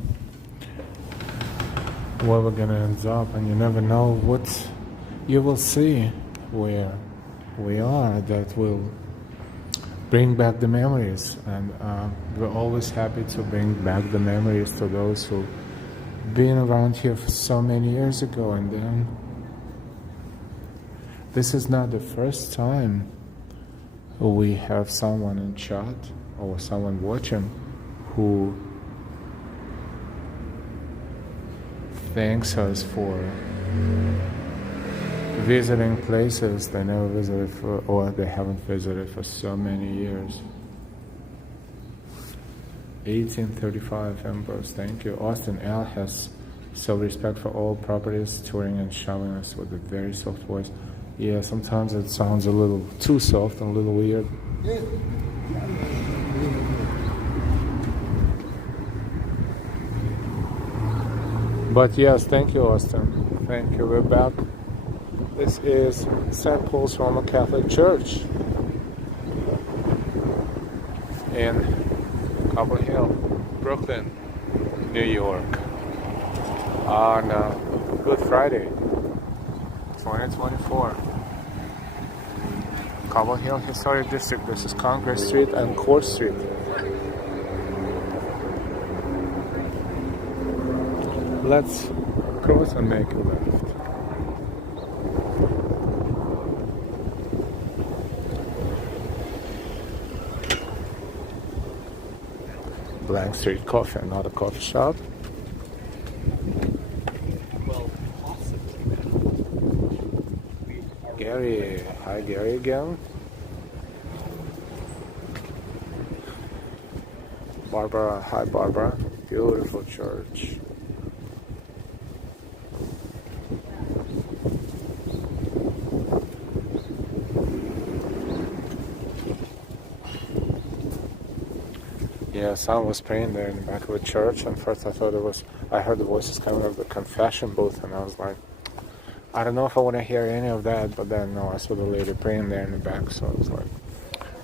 where we're gonna end up, and you never know what you will see where we are that will bring back the memories. And we're always happy to bring back the memories to those who been around here for so many years ago. And then this is not the first time we have someone in chat or someone watching who thanks us for visiting places they never visited for, or they haven't visited for so many years. 1835 Ambrose, thank you. Austin L has so respect for all properties, touring and showing us with a very soft voice. Yeah, sometimes it sounds a little too soft and a little weird. But yes, thank you, Austin. Thank you. We're back. This is St. Paul's Roman Catholic Church in Cobble Hill, Brooklyn, New York, on Good Friday, 2024. Cobble Hill Historic District. This is Congress Street and Court Street. Let's cross and make a left. Blank Street Coffee, not a coffee shop. Well, possibly then. Gary, hi Gary again. Barbara, hi Barbara. Beautiful church. Yeah, someone was praying there in the back of a church, and first I heard the voices coming out of the confession booth, and I was like, I don't know if I want to hear any of that, but then no, I saw the lady praying there in the back, so I was like,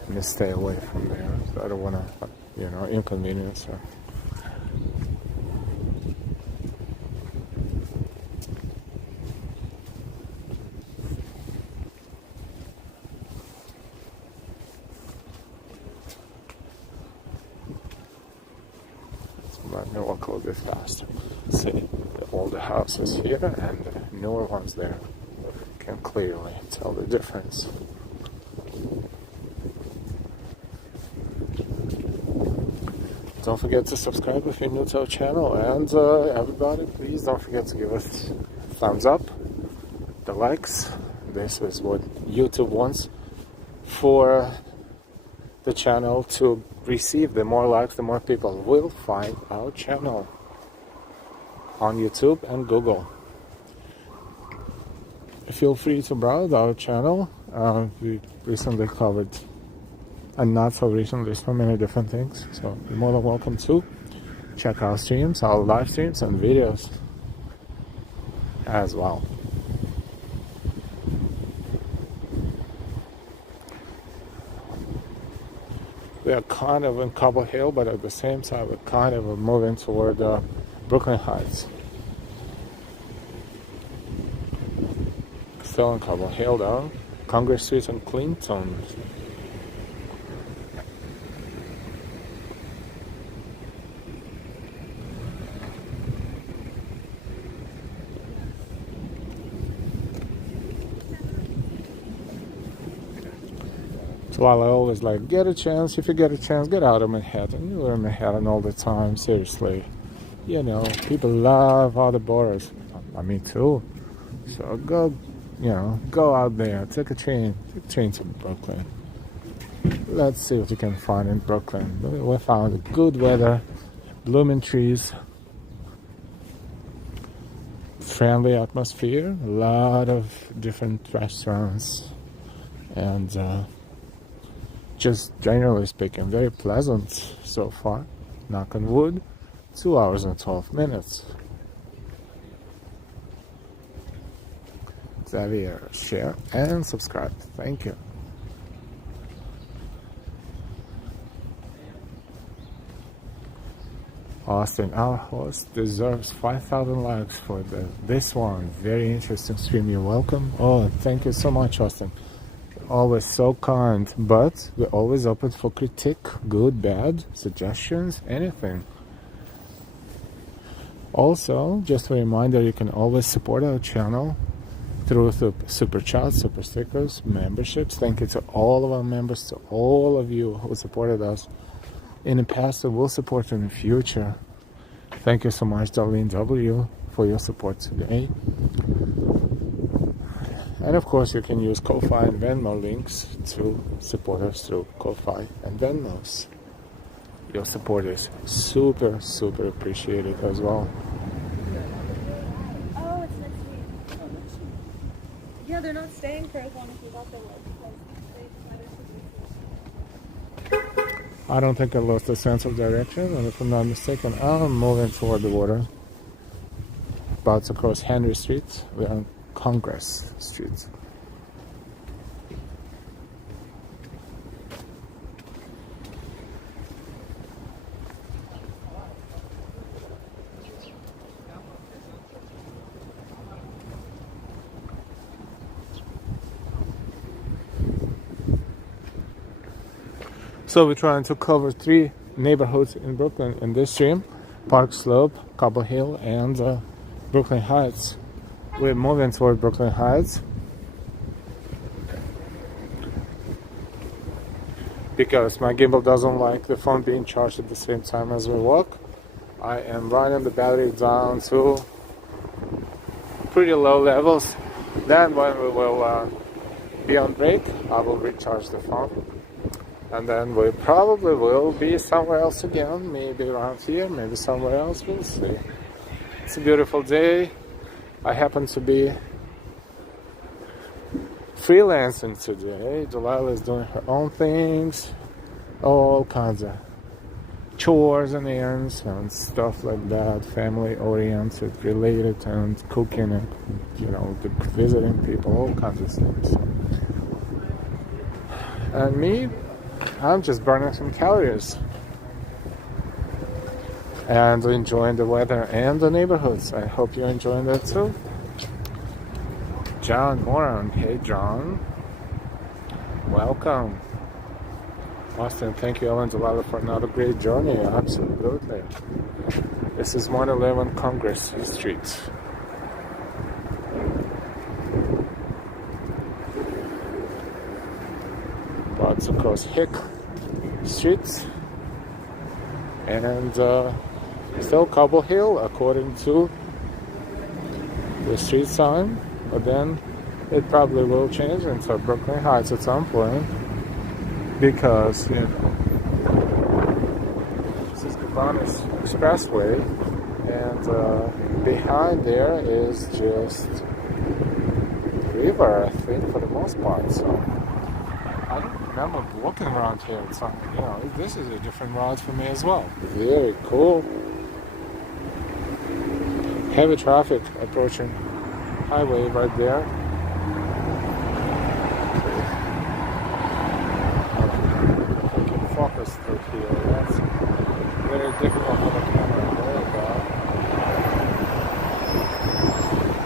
let me stay away from there. So I don't want to, inconvenience her. Let me walk a little bit faster. See all the houses here and the newer ones there. You can clearly tell the difference. Don't forget to subscribe if you're new to our channel, and everybody, please don't forget to give us a thumbs up, the likes. This is what YouTube wants for the channel to receive. The more likes, the more people will find our channel on YouTube and Google. Feel free to browse our channel. We recently covered, and not so recently, so many different things, so you're more than welcome to check our streams, our live streams and videos as well. We are kind of in Cobble Hill, but at the same time we're kind of moving toward Brooklyn Heights. Still in Cobble Hill though. Congress Street and Clinton. So while I always like, get a chance, if you get a chance, get out of Manhattan. You were in Manhattan all the time, seriously. You know, people love other boroughs. I mean too. So go, go out there, take a train to Brooklyn. Let's see what you can find in Brooklyn. We found good weather, blooming trees, friendly atmosphere, a lot of different restaurants, and just generally speaking, very pleasant so far. Knock on wood, 2 hours and 12 minutes. Xavier, share and subscribe. Thank you. Austin, our host, deserves 5,000 likes for this one. Very interesting stream. You're welcome. Oh, thank you so much, Austin. Always so kind, but we're always open for critique, good, bad, suggestions, anything. Also, just a reminder, you can always support our channel through super chats, super stickers, memberships. Thank you to all of our members, to all of you who supported us in the past and will support in the future. Thank you so much, Darlene W, for your support today. And of course, you can use Ko-Fi and Venmo links to support us through Ko-Fi and Venmos. Your support is super, super appreciated as well. Oh, it's next week. Oh, next week. Yeah, they're not staying for as long as we thought they would because they decided to do. I don't think I lost a sense of direction, and if I'm not mistaken, I'm moving toward the water. About to cross Henry Street. We're on Congress Street. So we're trying to cover 3 neighborhoods in Brooklyn in this stream: Park Slope, Cobble Hill, and Brooklyn Heights. We're moving toward Brooklyn Heights because my gimbal doesn't like the phone being charged at the same time as we walk. I am running the battery down to pretty low levels. Then when we will be on break, I will recharge the phone. And then we probably will be somewhere else again, maybe around here, maybe somewhere else, we'll see. It's a beautiful day. I happen to be freelancing today. Delilah is doing her own things, all kinds of chores and errands and stuff like that, family oriented, related, and cooking and, visiting people, all kinds of things. And me, I'm just burning some calories and enjoying the weather and the neighborhoods. I hope you're enjoying that too. John Moran, hey John, welcome. Austin, thank you, Ellen Delilah, for another great journey. Absolutely. This is 111 Congress Street. Lots across Hick Street and still Cobble Hill according to the street sign, but then it probably will change into Brooklyn Heights at some point because this is the Venice Expressway, and behind there is just river, I think, for the most part. So I don't remember walking around here. So, this is a different ride for me as well. Very cool. Heavy traffic approaching highway right there. I can focus through here. That's very difficult for the camera. There we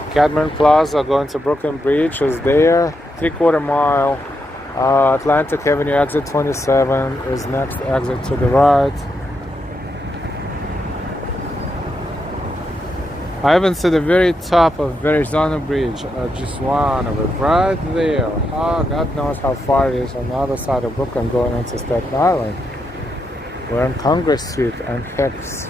go. Cadman Plaza going to Brooklyn Bridge is there. 3/4 mile. Atlantic Avenue exit 27 is next exit to the right. I haven't seen the very top of Verrazano Bridge, just one of it, right there. God knows how far it is on the other side of Brooklyn going into Staten Island. We're on Congress Street and Hicks.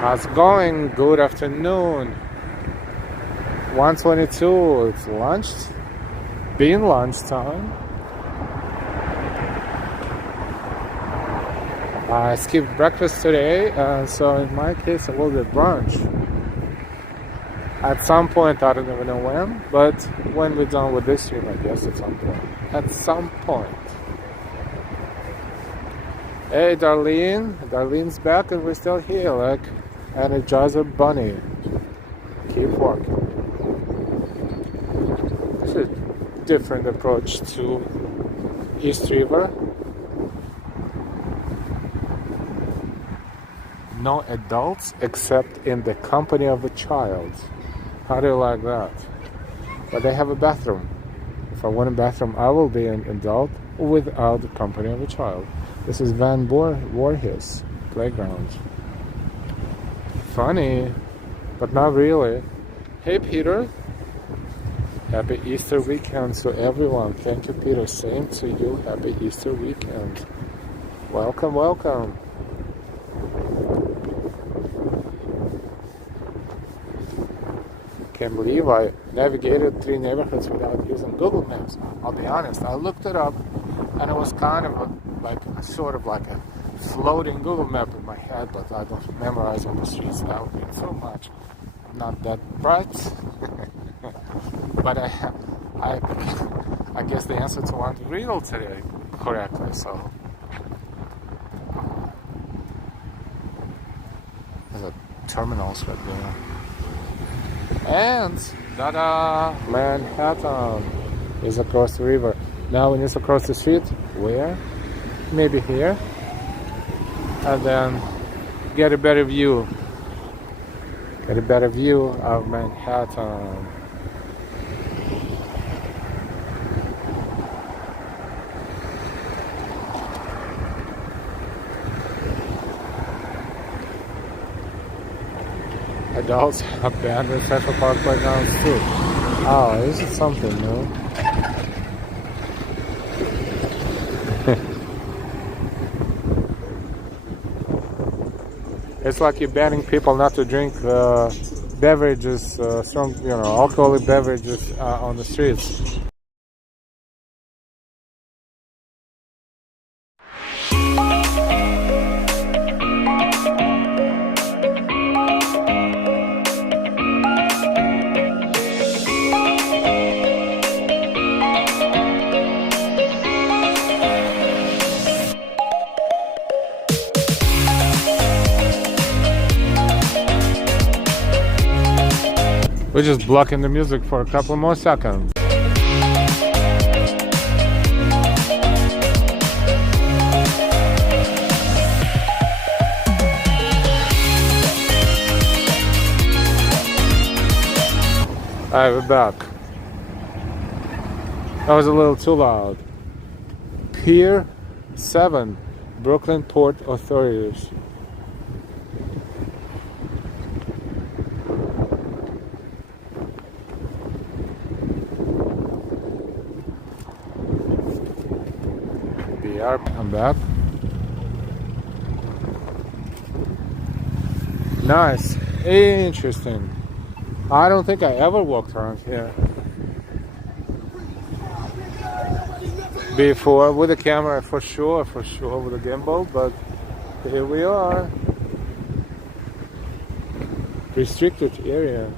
How's it going? Good afternoon. 1:22, it's lunch. Being lunchtime. I skipped breakfast today, so in my case, I will do brunch. At some point, I don't even know when, but when we're done with this stream, I guess at some point. At some point. Hey, Darlene. Darlene's back and we're still here, like Energizer Bunny. Keep working. This is a different approach to East River. No adults except in the company of a child. How do you like that? But they have a bathroom. If I want a bathroom, I will be an adult without the company of a child. This is Van Voorhis playground. Funny, but not really. Hey, Peter. Happy Easter weekend to everyone. Thank you, Peter. Same to you. Happy Easter weekend. Welcome, welcome. Can't believe I navigated 3 neighborhoods without using Google Maps. I'll be honest, I looked it up and it was kind of sort of like a floating Google map in my head, but I don't memorize all the streets now so much. I'm not that bright. But I guess the answer to one riddle today correctly, so. There's a terminals right there. And ta-da! Manhattan is across the river. Now when it's across the street, where? Maybe here. And then get a better view. Get a better view of Manhattan. Adults abandoned Central Park playgrounds too. Oh, is it something new? It's like you're banning people not to drink beverages, strong, alcoholic beverages on the streets. We're just blocking the music for a couple more seconds. Alright, we're back. That was a little too loud. Pier 7, Brooklyn Port Authorities. I'm back. Nice. Interesting. I don't think I ever walked around here before with a camera, for sure, with a gimbal, but here we are. Restricted area.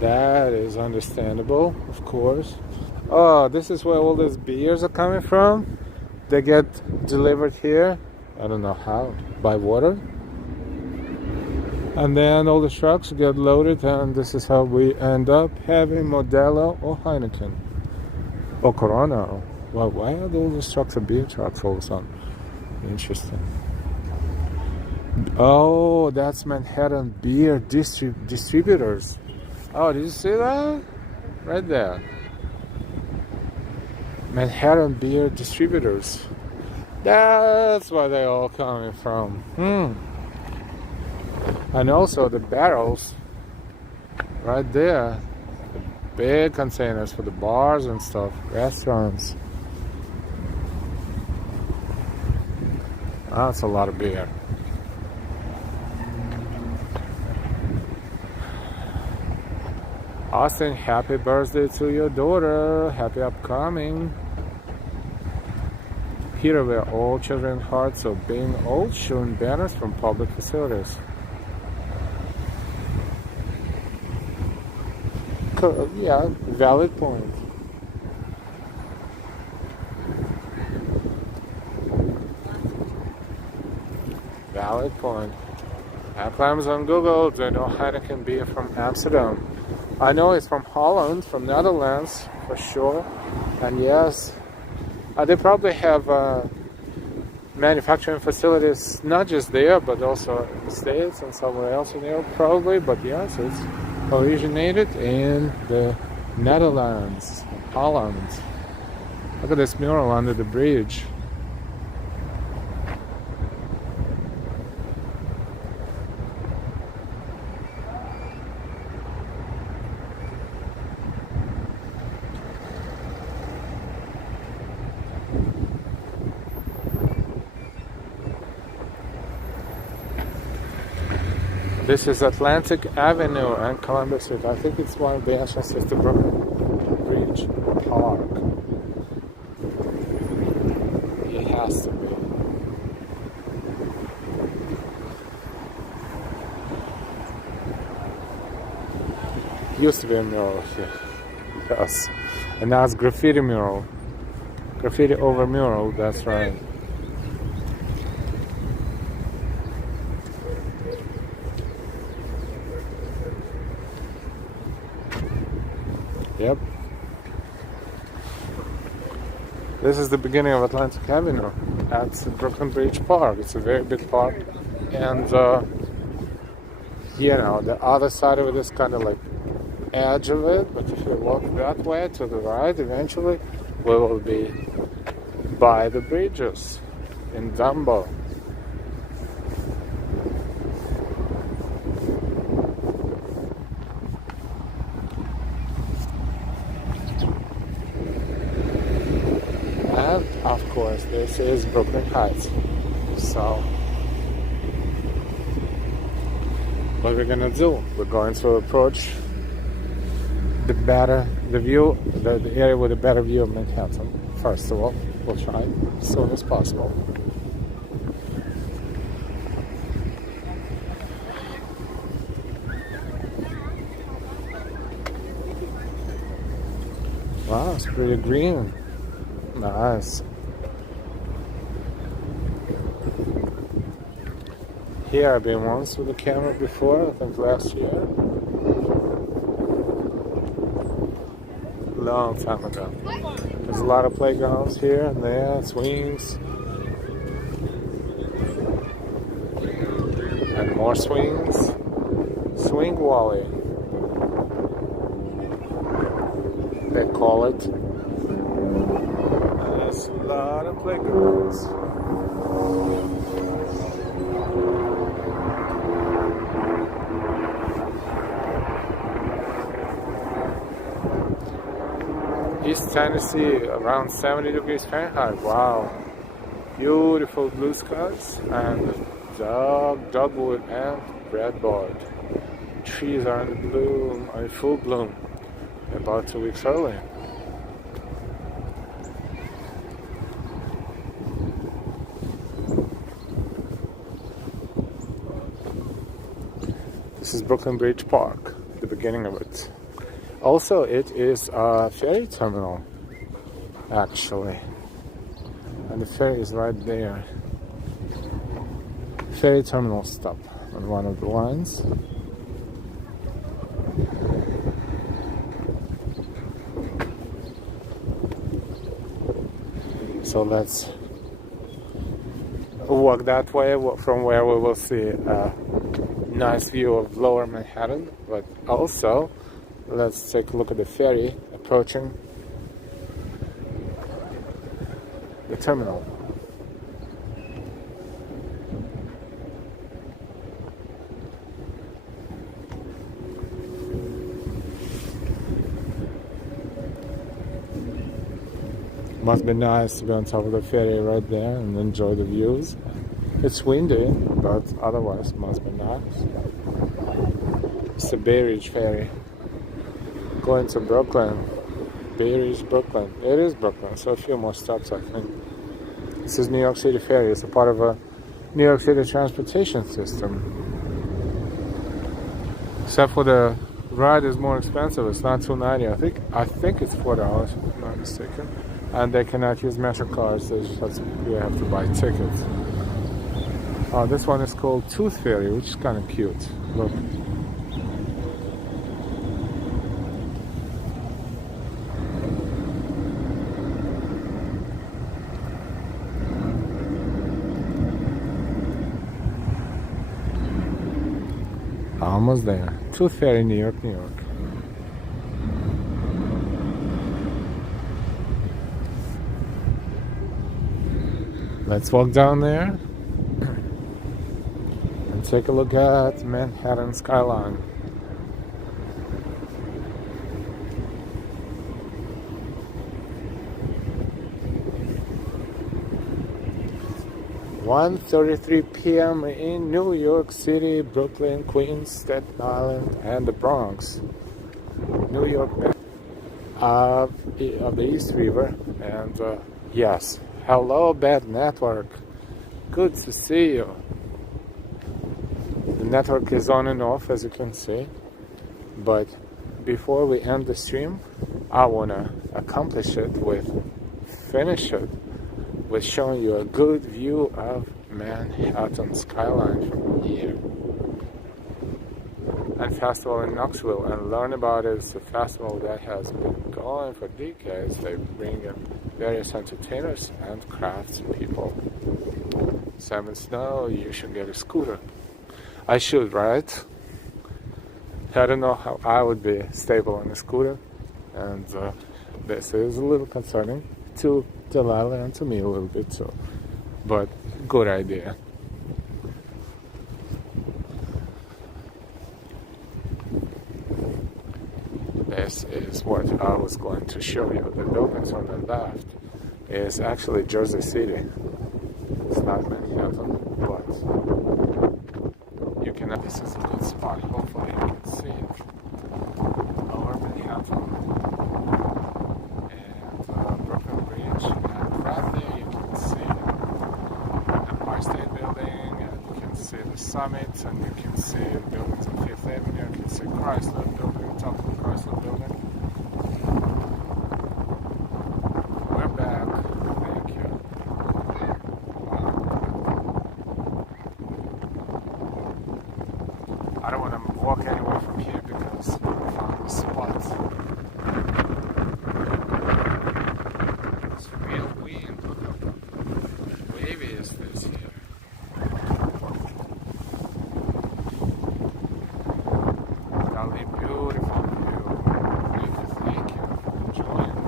That is understandable, of course. Oh, this is where all these beers are coming from. They get delivered here. I don't know how. By water. And then all the trucks get loaded, and this is how we end up having Modelo or Heineken. Or Corona. Well, why are all these trucks beer trucks all of a sudden? Interesting. Oh, that's Manhattan beer distributors. Oh, did you see that? Right there. Manhattan beer distributors. That's where they all coming from. And also the barrels right there. The big containers for the bars and stuff, restaurants. That's a lot of beer. Austin, happy birthday to your daughter. Happy upcoming. Here where all children's hearts are being all shown banners from public facilities. Yeah, valid point. Valid point. Claims on Google, they know Heineken beer from Amsterdam. I know it's from Holland, from Netherlands, for sure. And yes, they probably have manufacturing facilities not just there, but also in the States and somewhere else in Europe, probably. But yes, it's originated in the Netherlands, Holland. Look at this mural under the bridge. This is Atlantic Avenue and Columbus Street. I think it's one of the entrances to Brooklyn Bridge Park. It has to be. Used to be a mural here. Yes. And now it's graffiti mural. Graffiti over mural, that's right. Yep. This is the beginning of Atlantic Avenue at Brooklyn Bridge Park. It's a very big park. And, you know, the other side of it is kind of like edge of it. But if you walk that way to the right, eventually we will be by the bridges in Dumbo. And of course, this is Brooklyn Heights. So, what we're gonna do? We're going to approach the area with a better view of Manhattan. First of all, we'll try as soon as possible. Wow, it's pretty green. Nice. Here I've been once with the camera before, I think last year. Long time ago. There's a lot of playgrounds here and there, swings. And more swings. Swing Wally, they call it. And there's a lot of playgrounds. East Tennessee, around 70 degrees Fahrenheit. Wow. Beautiful blue skies and dogwood and redbud. Trees are in bloom, in full bloom, about 2 weeks early. This is Brooklyn Bridge Park, the beginning of it. Also, it is a ferry terminal, actually. And the ferry is right there. Ferry terminal stop on one of the lines. So let's walk that way from where we will see a nice view of Lower Manhattan, but also let's take a look at the ferry approaching the terminal. Must be nice to be on top of the ferry right there and enjoy the views. It's windy, but otherwise must be nice. It's a Bay Ridge ferry. Going to Brooklyn, Bay Ridge, Brooklyn. It is Brooklyn, so a few more stops, I think. This is New York City Ferry. It's a part of a New York City transportation system. Except for the ride is more expensive. It's not $2.90. I think it's $4 if I'm not mistaken. And they cannot use MetroCards. So you have to buy tickets. This one is called Tooth Fairy, which is kind of cute. Look. Almost there. Tooth Fairy, New York, New York. Let's walk down there and take a look at Manhattan skyline. (1:33 p.m. in New York City, Brooklyn, Queens, Staten Island, and the Bronx. New York of the East River. And yes, hello, bad network. Good to see you. The network is on and off, as you can see. But before we end the stream, I want to finish it with showing you a good view of Manhattan skyline from here. And festival in Knoxville, and learn about it. It's a festival that has been going for decades. They bring in various entertainers and crafts people. Simon Snow, you should get a scooter. I should, right? I don't know how I would be stable on a scooter, and this is a little concerning to Delilah and to me a little bit too, but good idea. This is what I was going to show you. The buildings on the left is actually Jersey City. It's not Manhattan, but you can. This is a good spot. Hopefully you can see it. Lower Manhattan and Brooklyn Bridge, and right there you can see the Empire State Building, and you can see the Summit, and you can see the buildings on Fifth Avenue. You can see Chrysler Building, top of the Chrysler Building. We're back. Thank you. I don't want to walk anywhere from here because I found a spot. It's real wind. Look how wavy is this here. Lovely, beautiful view. Thank you for enjoying.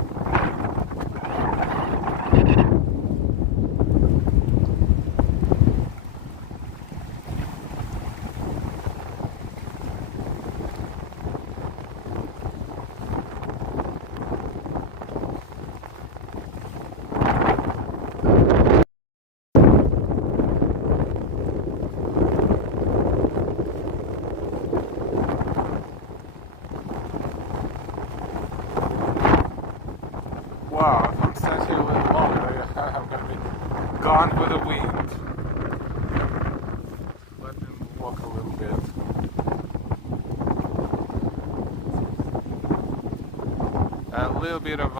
Wow, if I'm standing here a little longer, I'm going to be gone with the wind. Let me walk a little bit. A little bit of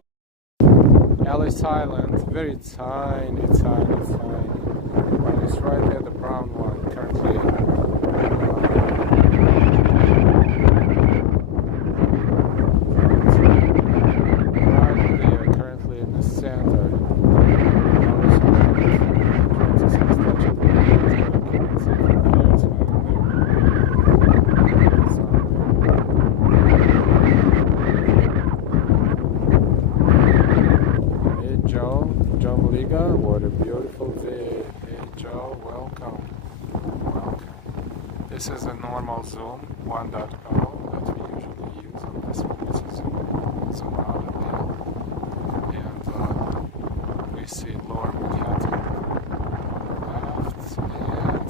Ellis Island, very tiny. But it's right there, the brown one, currently. What a beautiful day. Hey Joe, welcome. This is a normal zoom 1.0 that we usually use on this one. It's a zoom out of there. And we see Lower Manhattan on the left, and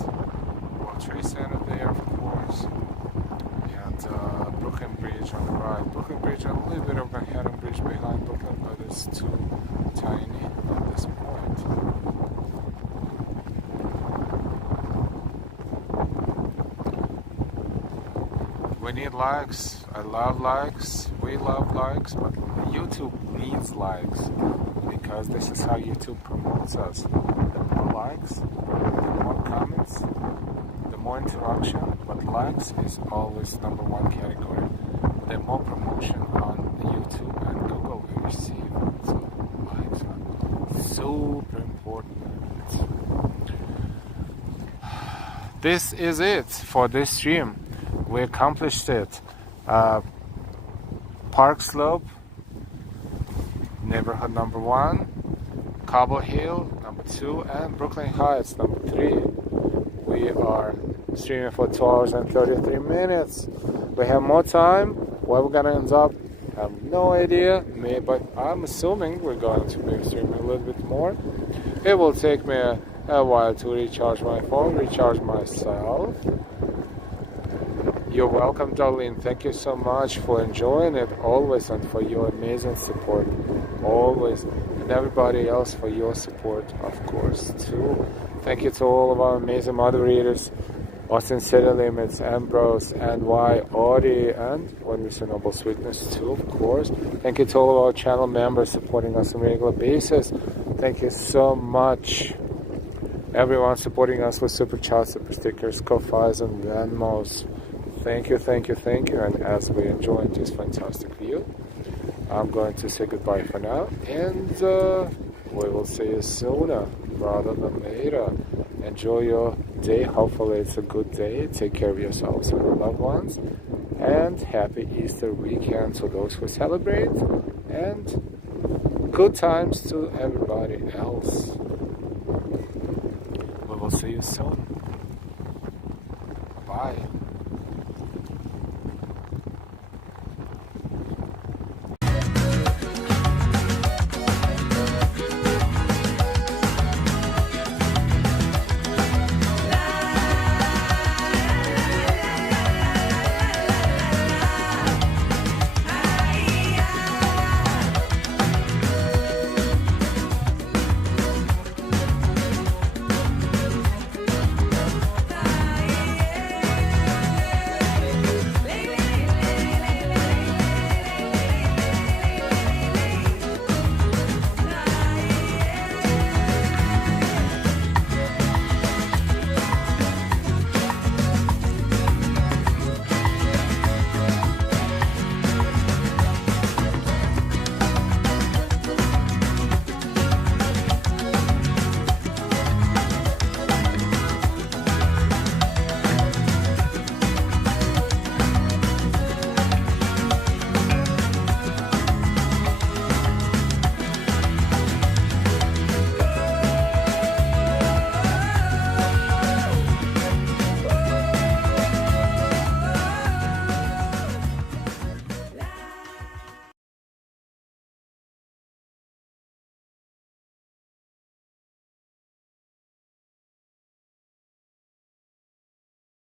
World Trade Center there, of course, and Brooklyn Bridge on the right. Brooklyn Bridge, a little bit of Manhattan Bridge behind Brooklyn, but it's too tiny at this point. We need likes. I love likes. We love likes, but YouTube needs likes because this is how YouTube promotes us. The more likes, the more comments, the more interaction, but likes is always number one category. The more promotion on YouTube and Google we receive, so likes are super important. This is it for this stream. We accomplished it. Park Slope, neighborhood number 1, Cobble Hill number 2, and Brooklyn Heights number 3. We are streaming for 2 hours and 33 minutes. We have more time. Where we're gonna end up, I have no idea. But I'm assuming we're going to be streaming a little bit more. It will take me a while to recharge my phone, recharge myself. You're welcome, Darlene. Thank you so much for enjoying it always and for your amazing support always, and everybody else for your support, of course, too. Thank you to all of our amazing moderators, Austin City Limits, Ambrose, NY, Audie, and When We Say Noble Sweetness too, of course. Thank you to all of our channel members supporting us on a regular basis. Thank you so much. Everyone supporting us with super chats, super stickers, Ko-Fis, and Venmos. Thank you, thank you, thank you. And as we enjoy this fantastic view, I'm going to say goodbye for now. And we will see you sooner rather than later. Enjoy your day. Hopefully it's a good day. Take care of yourselves and your loved ones. And happy Easter weekend to those who celebrate. And good times to everybody else. We will see you soon. Bye.